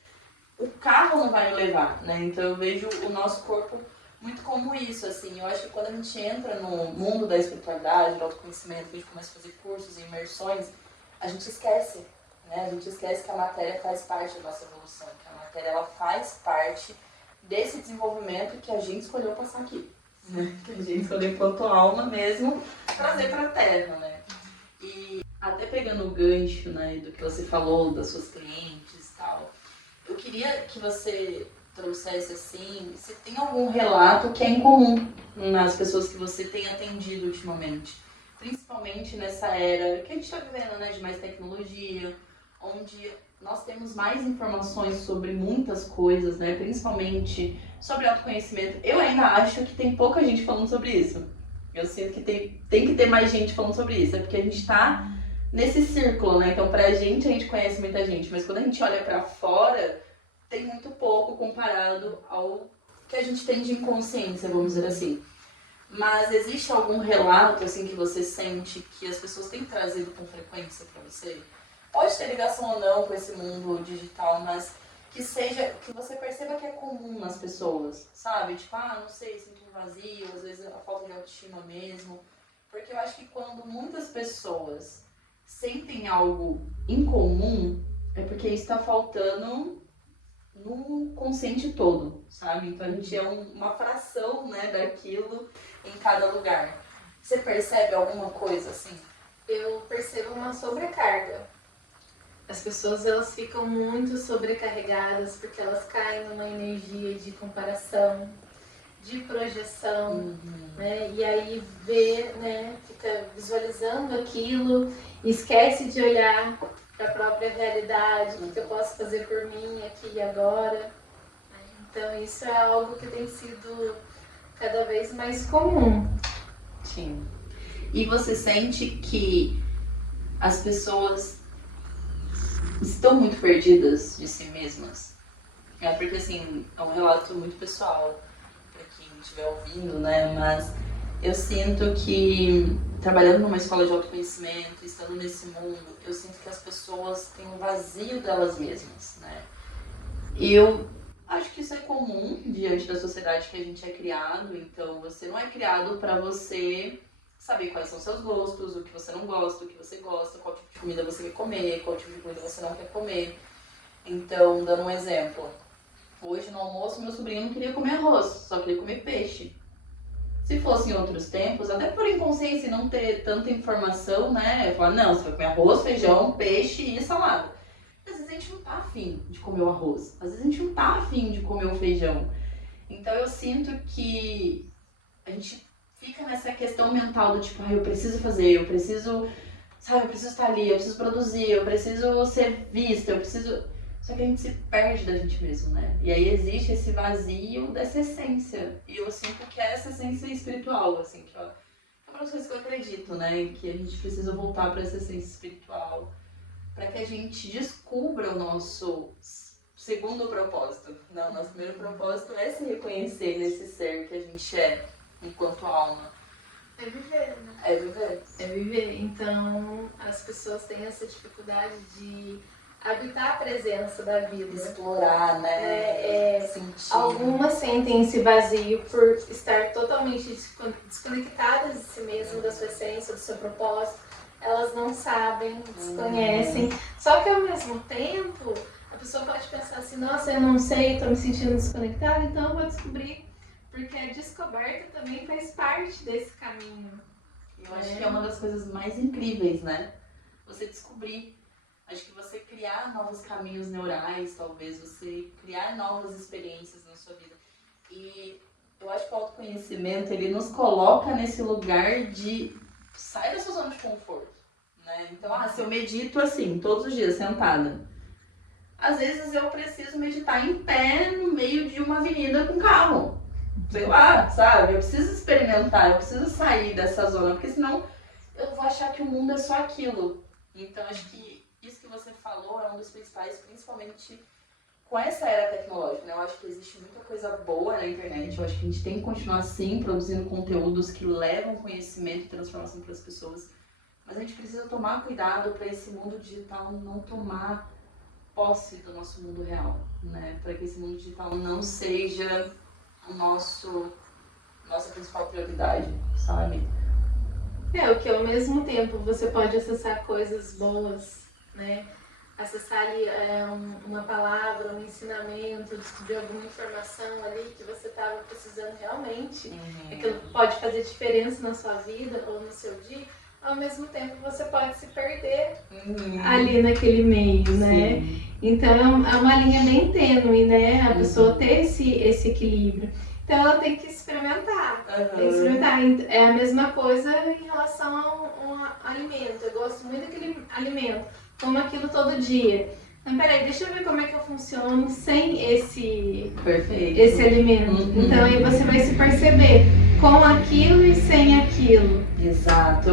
o carro não vai me levar, né? Então, eu vejo o nosso corpo muito como isso, assim. Eu acho que quando a gente entra no mundo da espiritualidade, do autoconhecimento, que a gente começa a fazer cursos e imersões, a gente esquece, né? A gente esquece que a matéria faz parte da nossa evolução, que a matéria ela faz parte desse desenvolvimento que a gente escolheu passar aqui, né? Que a gente escolheu enquanto alma mesmo trazer para a Terra, né? E até pegando o gancho, né, do que você falou das suas clientes e tal, eu queria que você trouxesse assim, se tem algum relato que é incomum nas pessoas que você tem atendido ultimamente. Principalmente nessa era que a gente está vivendo, né, de mais tecnologia, onde nós temos mais informações sobre muitas coisas, né, principalmente sobre autoconhecimento. Eu ainda acho que tem pouca gente falando sobre isso. Eu sinto que tem que ter mais gente falando sobre isso. É porque a gente tá nesse círculo, né? Então, pra gente, a gente conhece muita gente. Mas quando a gente olha pra fora, tem muito pouco comparado ao que a gente tem de inconsciência, vamos dizer assim. Mas existe algum relato, assim, que você sente que as pessoas têm trazido com frequência pra você? Pode ter ligação ou não com esse mundo digital, mas que seja, que você perceba que é comum nas pessoas, sabe? Tipo, não sei, sinto um vazio, às vezes a falta de autoestima mesmo. Porque eu acho que quando muitas pessoas sentem algo incomum, é porque isso está faltando no consciente todo, sabe? Então a gente é uma fração, né, daquilo em cada lugar. Você percebe alguma coisa assim? Eu percebo uma sobrecarga. As pessoas, elas ficam muito sobrecarregadas porque elas caem numa energia de comparação, de projeção, né? E aí fica visualizando aquilo, esquece de olhar para a própria realidade, o que eu posso fazer por mim aqui e agora. Então isso é algo que tem sido cada vez mais comum. Sim. E você sente que as pessoas estão muito perdidas de si mesmas? É porque, assim, é um relato muito pessoal para quem estiver ouvindo, né? Mas eu sinto que, trabalhando numa escola de autoconhecimento, estando nesse mundo, eu sinto que as pessoas têm um vazio delas mesmas, né? E eu acho que isso é comum diante da sociedade que a gente é criado. Então, você não é criado para você saber quais são seus gostos, o que você não gosta, o que você gosta, qual tipo de comida você quer comer, qual tipo de comida você não quer comer. Então, dando um exemplo, hoje no almoço meu sobrinho não queria comer arroz, só queria comer peixe. Se fosse em outros tempos, até por inconsciência e não ter tanta informação, né? Eu falava, não, você vai comer arroz, feijão, peixe e salada. Às vezes a gente não tá afim de comer o arroz, às vezes a gente não tá afim de comer o feijão. Então eu sinto que a gente fica nessa questão mental do tipo, eu preciso fazer, eu preciso, sabe, eu preciso estar ali, eu preciso produzir, eu preciso ser vista, eu preciso... Só que a gente se perde da gente mesmo, né? E aí existe esse vazio dessa essência. E eu sinto que é essa essência espiritual, assim, que é uma das coisas que eu acredito, né? Que a gente precisa voltar para essa essência espiritual, para que a gente descubra o nosso segundo propósito. Não, nosso primeiro propósito é se reconhecer nesse ser que a gente é enquanto alma. É viver, né? É viver. É viver. Então, as pessoas têm essa dificuldade de habitar a presença da vida. Explorar, né? Sentir. Algumas sentem esse vazio por estar totalmente desconectadas de si mesmo, da sua essência, do seu propósito. Elas não sabem, desconhecem. Só que ao mesmo tempo, a pessoa pode pensar assim, nossa, eu não sei, estou me sentindo desconectada, então eu vou descobrir. Porque a descoberta também faz parte desse caminho. Eu acho que é uma das coisas mais incríveis, né? Você descobrir. Acho que você criar novos caminhos neurais, talvez, você criar novas experiências na sua vida. E eu acho que o autoconhecimento, ele nos coloca nesse lugar de sair da sua zona de conforto, né? Então, se eu medito assim, todos os dias, sentada, às vezes eu preciso meditar em pé no meio de uma avenida com carro. Sei lá, sabe? Eu preciso experimentar, eu preciso sair dessa zona, porque senão eu vou achar que o mundo é só aquilo. Então, acho que isso que você falou é um dos principais, principalmente com essa era tecnológica, né? Eu acho que existe muita coisa boa na internet, eu acho que a gente tem que continuar, sim, produzindo conteúdos que levam conhecimento e transformação para as pessoas, mas a gente precisa tomar cuidado para esse mundo digital não tomar posse do nosso mundo real, né? Para que esse mundo digital não seja a nossa principal prioridade, sabe? O que ao mesmo tempo você pode acessar coisas boas, né? Acessar ali uma palavra, um ensinamento, descobrir alguma informação ali que você estava precisando realmente. Aquilo pode fazer diferença na sua vida ou no seu dia. ao mesmo tempo você pode se perder ali naquele meio, né? Sim. Então é uma linha bem tênue, né? A pessoa ter esse equilíbrio. Então ela tem que experimentar. Tem que experimentar. É a mesma coisa em relação a um alimento. Eu gosto muito daquele alimento, como aquilo todo dia. Então, peraí, deixa eu ver como é que eu funciono sem esse alimento. Então aí você vai se perceber com aquilo e sem aquilo. Exato.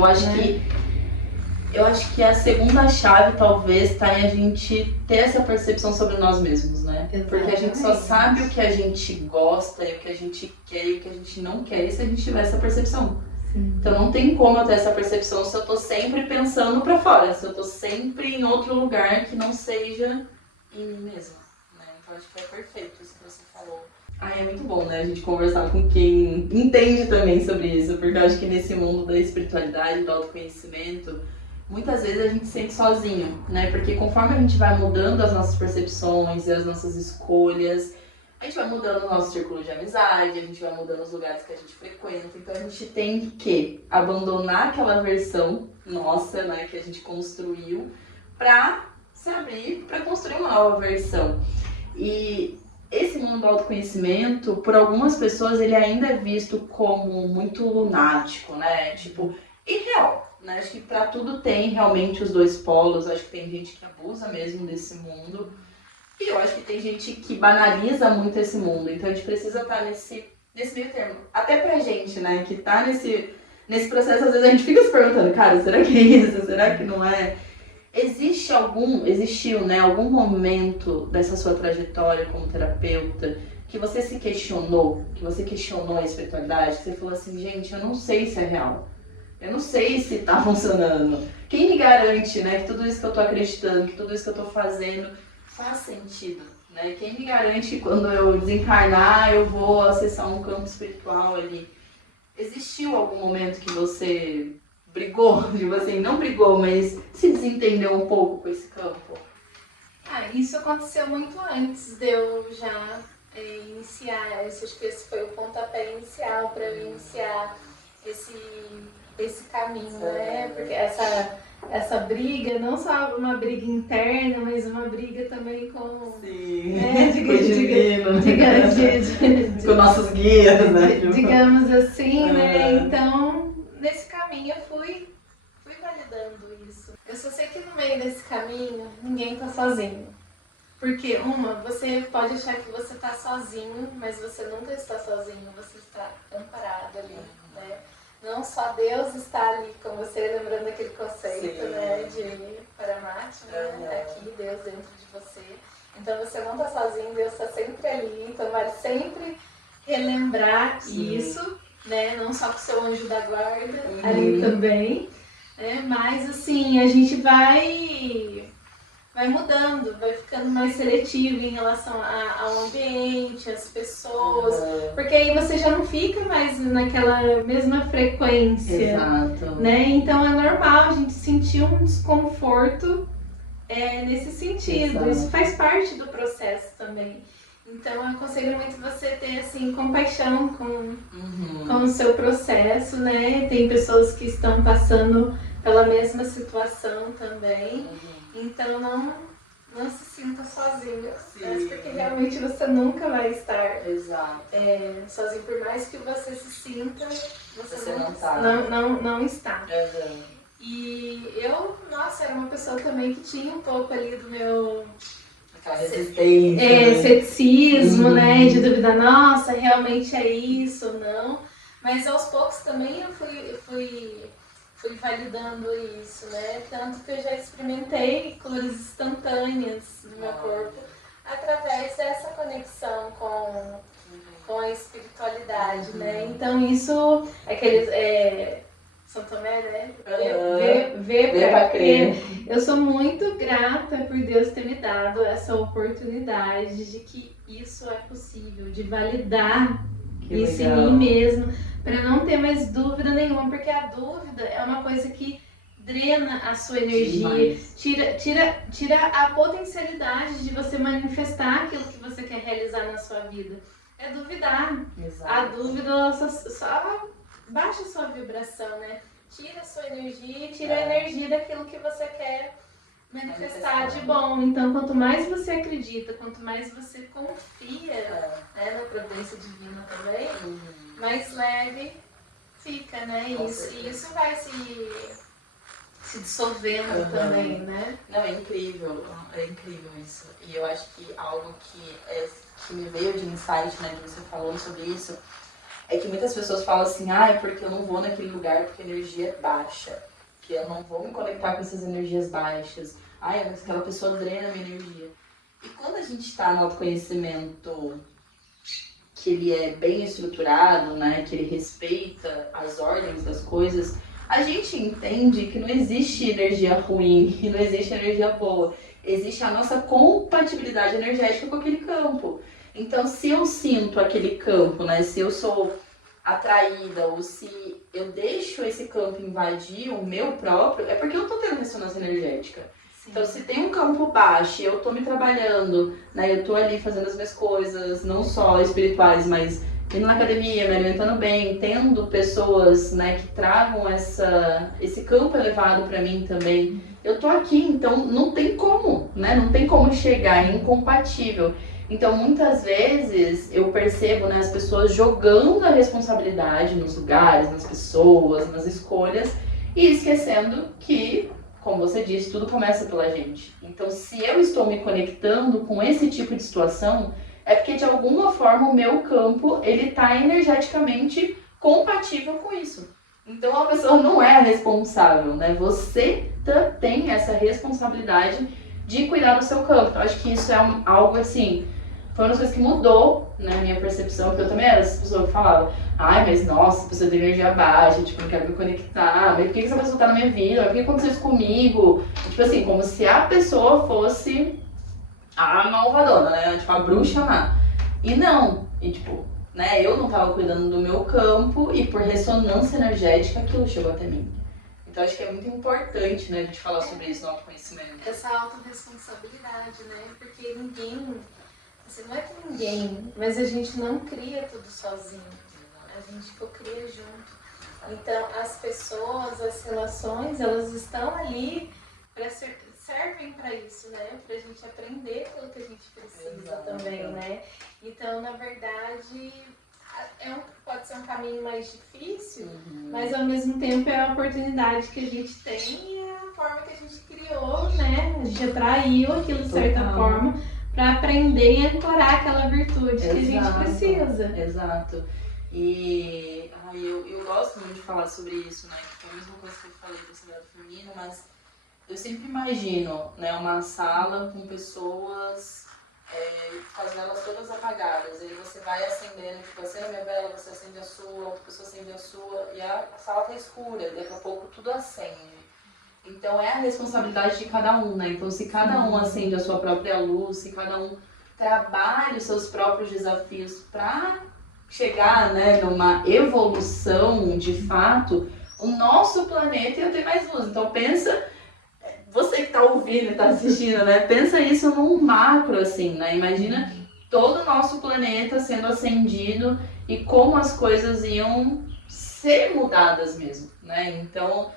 Eu acho que a segunda chave talvez está em a gente ter essa percepção sobre nós mesmos, né? Exatamente. Porque a gente só sabe o que a gente gosta e o que a gente quer e o que a gente não quer se a gente tiver essa percepção. Sim. Então não tem como eu ter essa percepção se eu tô sempre pensando pra fora, se eu tô sempre em outro lugar que não seja em mim mesma, né? Então acho que é perfeito isso que você falou. É muito bom, né, a gente conversar com quem entende também sobre isso, porque eu acho que nesse mundo da espiritualidade, do autoconhecimento, muitas vezes a gente se sente sozinho, né? Porque conforme a gente vai mudando as nossas percepções e as nossas escolhas, a gente vai mudando o nosso círculo de amizade, a gente vai mudando os lugares que a gente frequenta. Então a gente tem que abandonar aquela versão nossa, né, que a gente construiu, pra se abrir, pra construir uma nova versão. E esse mundo do autoconhecimento, por algumas pessoas, ele ainda é visto como muito lunático, né? Tipo, irreal. Né? Acho que pra tudo tem realmente os dois polos. Acho que tem gente que abusa mesmo desse mundo. E eu acho que tem gente que banaliza muito esse mundo. Então a gente precisa estar nesse meio termo. Até pra gente, né? Que tá nesse processo, às vezes a gente fica se perguntando, cara, será que é isso? Será que não é? Existiu, né, algum momento dessa sua trajetória como terapeuta que você se questionou, que você questionou a espiritualidade, que você falou assim, gente, eu não sei se é real. Eu não sei se tá funcionando. Quem me garante, né, que tudo isso que eu tô acreditando, que tudo isso que eu tô fazendo faz sentido, né? Quem me garante que quando eu desencarnar eu vou acessar um campo espiritual ali? Existiu algum momento que você brigou, tipo assim, não brigou, mas se desentendeu um pouco com esse campo? Isso aconteceu muito antes de eu já iniciar. Acho que esse foi o pontapé inicial para eu iniciar esse caminho, né? Porque essa briga, não só uma briga interna, mas uma briga também com... Sim, né? com nossos guias, né? Digamos assim, né? Então, nesse caminho eu fui validando isso. Eu só sei que no meio desse caminho, ninguém tá sozinho. Porque, você pode achar que você tá sozinho, mas você nunca está sozinho, você está amparado ali, né? Não só Deus está ali com você, lembrando aquele conceito, né, de Paramatma, né, aqui, Deus dentro de você. Então você não está sozinho, Deus está sempre ali, então vale sempre relembrar isso, né, não só com o seu anjo da guarda ali também, né, mas assim, a gente vai mudando, vai ficando mais seletivo em relação ao ambiente, às pessoas, porque aí você já não fica mais naquela mesma frequência. Exato. Né? Então é normal a gente sentir um desconforto nesse sentido. Exato. Isso faz parte do processo também. Então eu aconselho muito você ter assim, compaixão com o seu processo, né? Tem pessoas que estão passando pela mesma situação também. Então não se sinta sozinho, porque realmente você nunca vai estar sozinho. Por mais que você se sinta, você não está. E eu, era uma pessoa também que tinha um pouco ali do meu... Aquela resistência. Ceticismo, né? De duvidar, nossa, realmente é isso ou não. Mas aos poucos também eu fui validando isso, né? Tanto que eu já experimentei cores instantâneas no meu corpo através dessa conexão com a espiritualidade, né? Então isso, São Tomé, né? Ver pra crer. Eu sou muito grata por Deus ter me dado essa oportunidade de que isso é possível, de validar isso em mim mesma, para não ter mais dúvida nenhuma, porque a dúvida é uma coisa que drena a sua energia, tira a potencialidade de você manifestar aquilo que você quer realizar na sua vida. É duvidar. Exato. A dúvida só baixa a sua vibração, né? tira a sua energia e tira a energia daquilo que você quer manifestar de bom. Então, quanto mais você acredita, quanto mais você confia, né, na providência divina também, mais leve fica, né? E isso vai se dissolvendo também, né? Não, é incrível isso. E eu acho que algo que me veio de insight, né, de você falando sobre isso, é que muitas pessoas falam assim, é porque eu não vou naquele lugar porque a energia é baixa, que eu não vou me conectar com essas energias baixas, mas aquela pessoa drena a minha energia. E quando a gente está no autoconhecimento, que ele é bem estruturado, né, que ele respeita as ordens das coisas, a gente entende que não existe energia ruim e não existe energia boa. Existe a nossa compatibilidade energética com aquele campo. Então, se eu sinto aquele campo, né, se eu sou atraída ou se eu deixo esse campo invadir o meu próprio, é porque eu tô tendo ressonância energética. Sim. Então, se tem um campo baixo e eu tô me trabalhando, né, eu tô ali fazendo as minhas coisas, não só espirituais, mas indo na academia, me alimentando bem, tendo pessoas, né, que tragam esse campo elevado pra mim também. Eu tô aqui, então não tem como, né? Não tem como chegar, é incompatível. Então, muitas vezes, eu percebo, né, as pessoas jogando a responsabilidade nos lugares, nas pessoas, nas escolhas, e esquecendo que, como você disse, tudo começa pela gente. Então, se eu estou me conectando com esse tipo de situação, é porque, de alguma forma, o meu campo, ele tá energeticamente compatível com isso. Então, a pessoa não é a responsável, né? Você tem essa responsabilidade de cuidar do seu campo. Então, acho que isso é algo, assim, foi uma das coisas que mudou, né, a minha percepção, porque eu também era essa pessoa que falava, mas nossa, a pessoa tem energia baixa, tipo, não quero me conectar, mas por que essa pessoa tá na minha vida? Por que aconteceu isso comigo? Tipo assim, como se a pessoa fosse a malvadona, né, tipo, a bruxa má. E não, e tipo, né, eu não tava cuidando do meu campo e por ressonância energética aquilo chegou até mim. Então acho que é muito importante, né, a gente falar sobre isso no autoconhecimento. Essa autorresponsabilidade, né, porque ninguém, assim, não é que ninguém, mas a gente não cria tudo sozinho, a gente cria junto. Então as pessoas, as relações, elas estão ali para servem para isso, né? Pra gente aprender aquilo que a gente precisa também, né? Então, na verdade, pode ser um caminho mais difícil, mas ao mesmo tempo é a oportunidade que a gente tem e é a forma que a gente criou, né? A gente atraiu aquilo de certa forma para aprender e ancorar aquela virtude que a gente precisa. Exato. E eu gosto muito de falar sobre isso, né? Que é a mesma coisa que eu falei do sagrado feminino, mas eu sempre imagino, né, uma sala com pessoas com as velas todas apagadas. Aí você vai acendendo, tipo, acende a minha vela, você acende a sua, outra pessoa acende a sua, e a sala tá escura, daqui a pouco tudo acende. Então é a responsabilidade de cada um, né? Então se cada um acende a sua própria luz, se cada um trabalha os seus próprios desafios para chegar, né, numa evolução de fato, o nosso planeta ia ter mais luz. Então pensa, você que tá ouvindo e tá assistindo, né, pensa isso num macro, assim, né, imagina todo o nosso planeta sendo acendido e como as coisas iam ser mudadas mesmo, né, então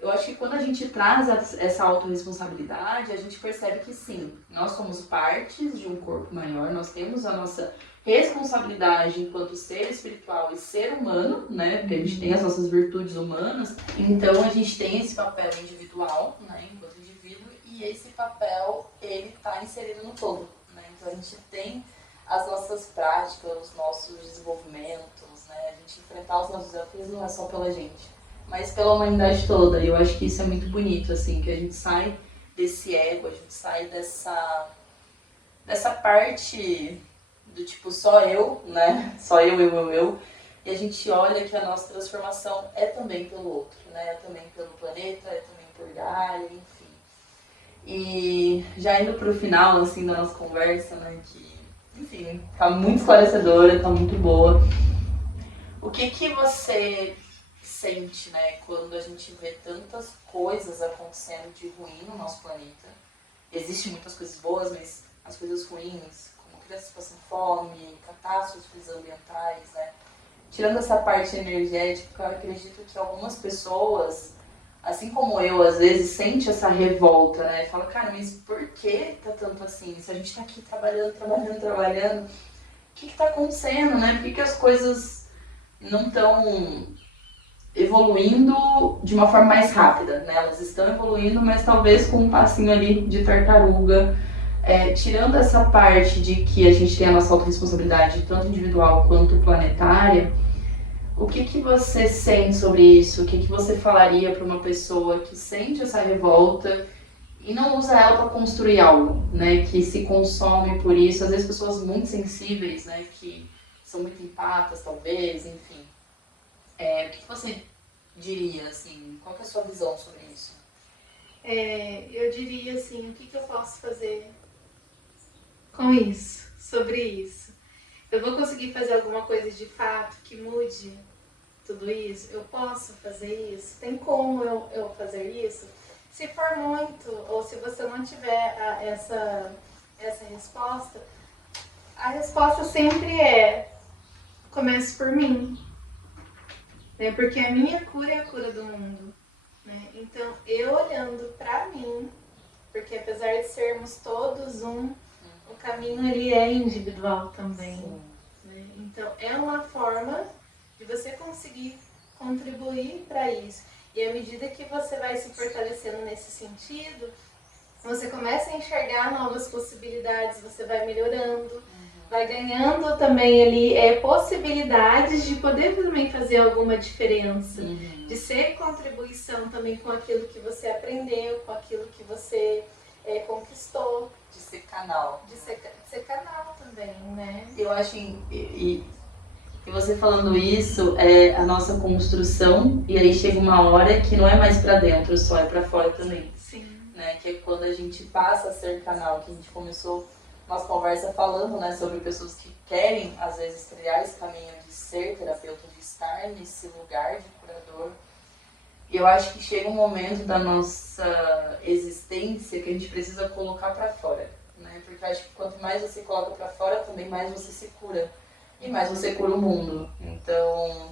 eu acho que quando a gente traz essa autorresponsabilidade, a gente percebe que sim, nós somos partes de um corpo maior, nós temos a nossa responsabilidade enquanto ser espiritual e ser humano, né? Porque a gente tem as nossas virtudes humanas, então a gente tem esse papel individual, né? Enquanto indivíduo, e esse papel, ele tá inserido no todo, né? Então a gente tem as nossas práticas, os nossos desenvolvimentos, né? A gente enfrentar os nossos desafios não é só pela gente, mas pela humanidade toda. E eu acho que isso é muito bonito, assim, que a gente sai desse ego, a gente sai dessa parte do tipo só eu, né? Só eu. E a gente olha que a nossa transformação é também pelo outro, né? É também pelo planeta, é também por Gaia, enfim. E já indo pro final, assim, da nossa conversa, né? Que, enfim, tá muito esclarecedora, tá muito boa. O que você sente, né, quando a gente vê tantas coisas acontecendo de ruim no nosso planeta? Existem muitas coisas boas, mas as coisas ruins, como crianças passando fome, catástrofes ambientais, né, tirando essa parte energética, eu acredito que algumas pessoas, assim como eu, às vezes, sente essa revolta, né? Fala, cara, mas por que tá tanto assim? Se a gente tá aqui trabalhando, o que tá acontecendo, né? Por que as coisas não estão evoluindo de uma forma mais rápida, né? Elas estão evoluindo, mas talvez com um passinho ali de tartaruga. Tirando essa parte de que a gente tem a nossa autorresponsabilidade, tanto individual quanto planetária, o que você sente sobre isso? O que você falaria para uma pessoa que sente essa revolta e não usa ela para construir algo, né? Que se consome por isso. Às vezes pessoas muito sensíveis, né? Que são muito empatas, talvez, enfim. O que você diria, assim? Qual que é a sua visão sobre isso? Eu diria assim, o que eu posso fazer com isso, sobre isso? Eu vou conseguir fazer alguma coisa de fato que mude tudo isso? Eu posso fazer isso? Tem como eu fazer isso? Se for muito, ou se você não tiver essa resposta, a resposta sempre é: comece por mim. Né? Porque a minha cura é a cura do mundo. Né? Então, eu olhando pra mim, porque apesar de sermos todos um, o caminho ele é individual também. Né? Então, é uma forma de você conseguir contribuir para isso. E à medida que você vai se fortalecendo nesse sentido, você começa a enxergar novas possibilidades, você vai melhorando, vai ganhando também ali possibilidades de poder também fazer alguma diferença, de ser contribuição também com aquilo que você aprendeu, com aquilo que você conquistou. De ser canal. De ser canal também, né? Eu acho, e você falando isso, é a nossa construção, e aí chega uma hora que não é mais pra dentro só, é pra fora também. Sim. Né? Que é quando a gente passa a ser canal, que a gente começou nossa conversa falando, né, sobre pessoas que querem, às vezes, trilhar esse caminho de ser terapeuta, de estar nesse lugar de curador. E eu acho que chega um momento da nossa existência que a gente precisa colocar pra fora, né? Porque eu acho que quanto mais você coloca pra fora, também mais você se cura. E mais você cura o mundo. Então,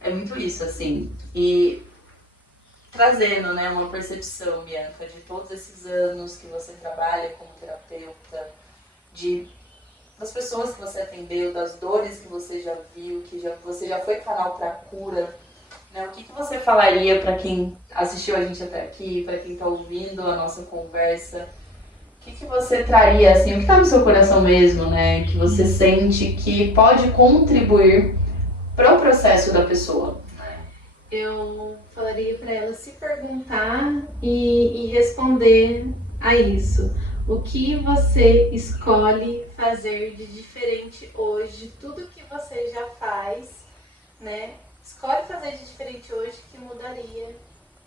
é muito isso, assim. E trazendo, né, uma percepção, Bianca, de todos esses anos que você trabalha como terapeuta, das pessoas que você atendeu, das dores que você já viu, você já foi canal para cura, né? O que você falaria para quem assistiu a gente até aqui, para quem está ouvindo a nossa conversa? O que você traria, assim, o que está no seu coração mesmo, né? Que você sente que pode contribuir para o processo da pessoa? Eu falaria para ela se perguntar e responder a isso. O que você escolhe fazer de diferente hoje? Tudo que você já faz, né? Escolhe fazer de diferente hoje que mudaria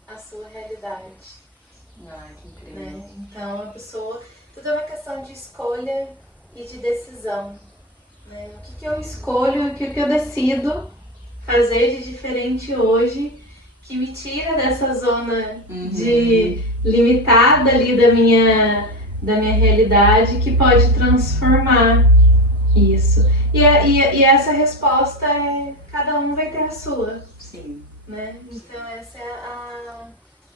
a sua realidade. Ai, que incrível. Né? Então, a pessoa... Tudo é uma questão de escolha e de decisão. Né? O que eu escolho, o que eu decido fazer de diferente hoje que me tira dessa zona de limitada ali da minha realidade, que pode transformar isso. E essa resposta cada um vai ter a sua. Sim. Né? Então essa é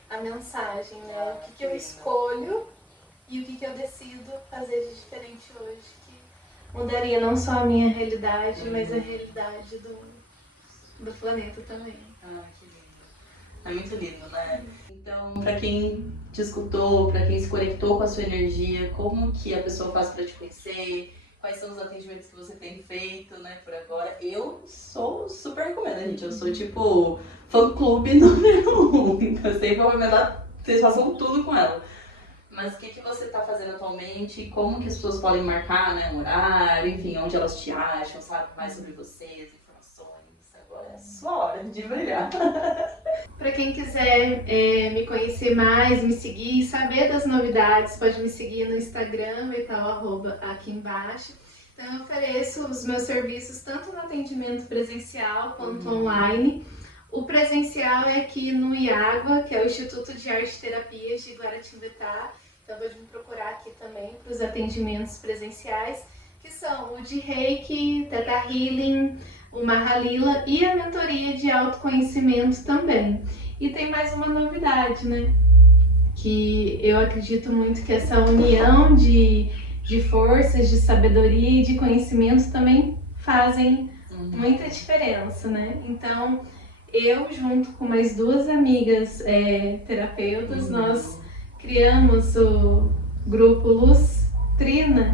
a mensagem, né? O que eu escolho e o que eu decido fazer de diferente hoje, que mudaria não só a minha realidade, mas a realidade do planeta também. Ah, que lindo. É muito lindo, né? Então, pra quem te escutou, pra quem se conectou com a sua energia, como que a pessoa faz pra te conhecer? Quais são os atendimentos que você tem feito, né, por agora? Eu super recomendo, gente. Eu sou, tipo, fã-clube número 1. Então, eu sempre vou recomendar que vocês façam tudo com ela. Mas o que você está fazendo atualmente? Como que as pessoas podem marcar, né, um horário, enfim, onde elas te acham, sabe mais sobre vocês, informações. Agora é a sua hora de brilhar. Para quem quiser me conhecer mais, me seguir, saber das novidades, pode me seguir no Instagram, vai estar o arroba aqui embaixo. Então eu ofereço os meus serviços tanto no atendimento presencial quanto online. O presencial é aqui no IAGUA, que é o Instituto de Arte e Terapias de Guaratinguetá. Então pode me procurar aqui também para os atendimentos presenciais, que são o de Reiki, Theta Healing, o Mahalila e a mentoria de autoconhecimento também. E tem mais uma novidade, né? Que eu acredito muito que essa união de forças, de sabedoria e de conhecimento também fazem muita diferença, né? Então, eu junto com mais 2 amigas terapeutas, nós criamos o grupo Lustrina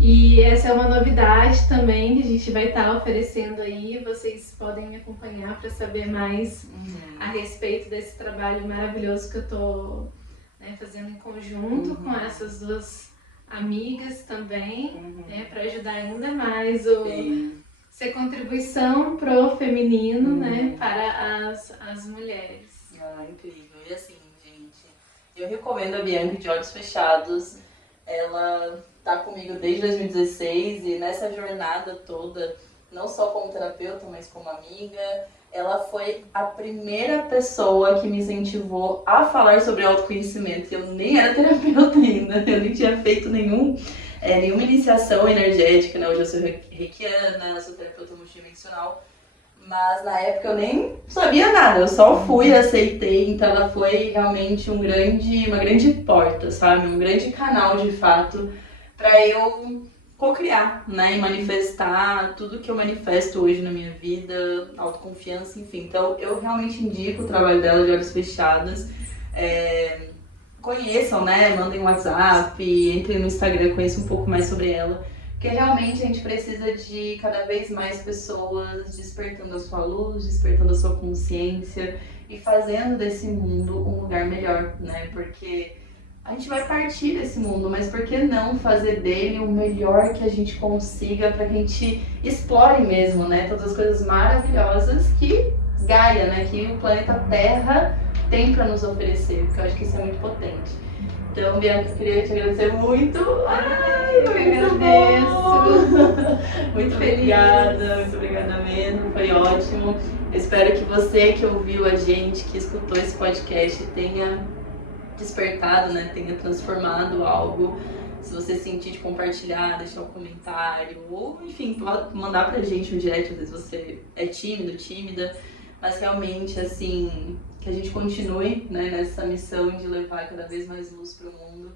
e essa é uma novidade também que a gente vai estar oferecendo aí. Vocês podem me acompanhar para saber mais a respeito desse trabalho maravilhoso que eu tô fazendo em conjunto com essas 2 amigas também, para ajudar ainda mais ser contribuição pro feminino, né, para as mulheres. Ah, incrível. E assim, gente, eu recomendo a Bianca de Olhos Fechados. Ela tá comigo desde 2016 e nessa jornada toda, não só como terapeuta, mas como amiga, ela foi a primeira pessoa que me incentivou a falar sobre autoconhecimento. Eu nem era terapeuta ainda, eu nem tinha feito nenhuma iniciação energética, né? Hoje eu sou reikiana, sou terapeuta multidimensional, mas na época eu nem sabia nada, eu só fui, aceitei, então ela foi realmente uma grande porta, sabe? Um grande canal de fato para eu co-criar, né? E manifestar tudo que eu manifesto hoje na minha vida, autoconfiança, enfim. Então eu realmente indico o trabalho dela de Olhos Fechados. Conheçam, né? Mandem um WhatsApp, entrem no Instagram, conheçam um pouco mais sobre ela. Porque realmente a gente precisa de cada vez mais pessoas despertando a sua luz, despertando a sua consciência e fazendo desse mundo um lugar melhor, né? Porque a gente vai partir desse mundo, mas por que não fazer dele o melhor que a gente consiga para que a gente explore mesmo, né? Todas as coisas maravilhosas que Gaia, né? Que o planeta Terra tem para nos oferecer, porque eu acho que isso é muito potente. Então, Bianca, eu queria te agradecer muito. Eu agradeço. Muito obrigada mesmo, foi ótimo. Eu espero que você que ouviu a gente, que escutou esse podcast, tenha despertado, né? Tenha transformado algo. Se você sentir de compartilhar, deixar um comentário, ou enfim, mandar pra gente um direct, às vezes você é tímido, tímida, mas realmente, assim, que a gente continue, né, nessa missão de levar cada vez mais luz pro mundo.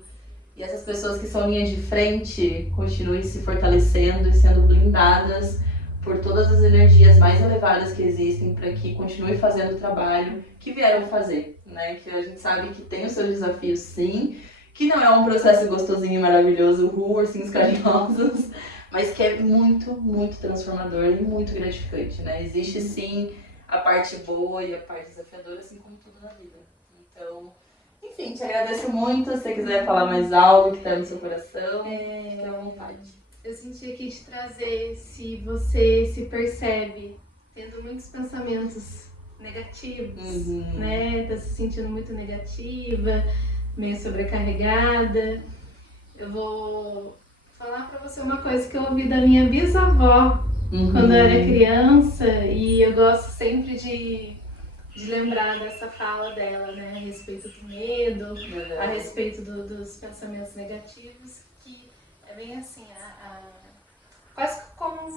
E essas pessoas que são linhas de frente continuem se fortalecendo e sendo blindadas por todas as energias mais elevadas que existem para que continue fazendo o trabalho que vieram fazer, né? Que a gente sabe que tem os seus desafios, sim, que não é um processo gostosinho e maravilhoso, ursinhos carinhosos, mas que é muito, muito transformador e muito gratificante, né? Existe, sim, a parte boa e a parte desafiadora, assim como tudo na vida. Então, enfim, te agradeço muito. Se você quiser falar mais algo que tá no seu coração, fique à vontade. Eu senti aqui de trazer, se você se percebe tendo muitos pensamentos negativos, né? Tá se sentindo muito negativa, meio sobrecarregada. Eu vou falar pra você uma coisa que eu ouvi da minha bisavó quando eu era criança, e eu gosto sempre de lembrar dessa fala dela, né? A respeito do medo, a respeito dos pensamentos negativos, que é bem assim, quase como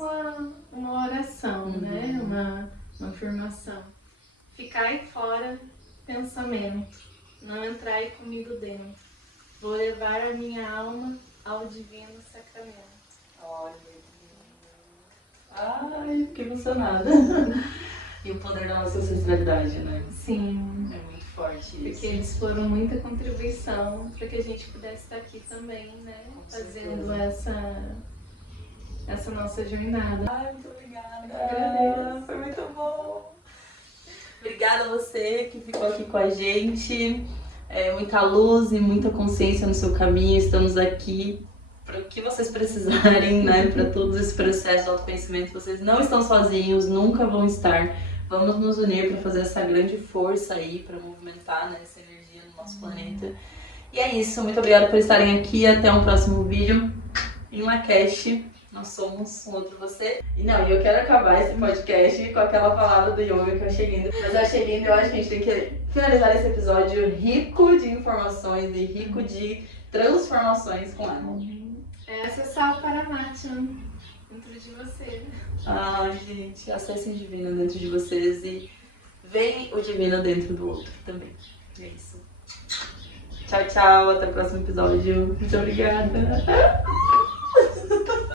uma oração, né? Uma afirmação. Ficai fora pensamento, não entrai comigo dentro. Vou levar a minha alma ao divino sacramento. Olha, ai, fiquei emocionada. E o poder da nossa ancestralidade, né? Sim. É muito forte isso. Porque eles foram muita contribuição para que a gente pudesse estar aqui também, né? Fazendo essa nossa jornada. Ai, muito obrigada. Eu agradeço. Foi muito bom. Obrigada a você que ficou aqui com a gente. Muita luz e muita consciência no seu caminho. Estamos aqui para o que vocês precisarem, né? Para todo esse processo de autoconhecimento. Vocês não estão sozinhos, nunca vão estar. Vamos nos unir para fazer essa grande força aí, para movimentar, né, essa energia no nosso planeta. E é isso. Muito obrigada por estarem aqui. Até um próximo vídeo. Em Lakesh, nós somos um outro você. E eu quero acabar esse podcast com aquela palavra do yoga que eu achei linda. Mas eu achei lindo, eu acho que a gente tem que finalizar esse episódio rico de informações e rico de transformações com ela. Acessar o Paramatma. Dentro de você. Ai, gente, acessem o divino dentro de vocês e veem o divino dentro do outro também. É isso. Tchau, tchau. Até o próximo episódio. Muito obrigada.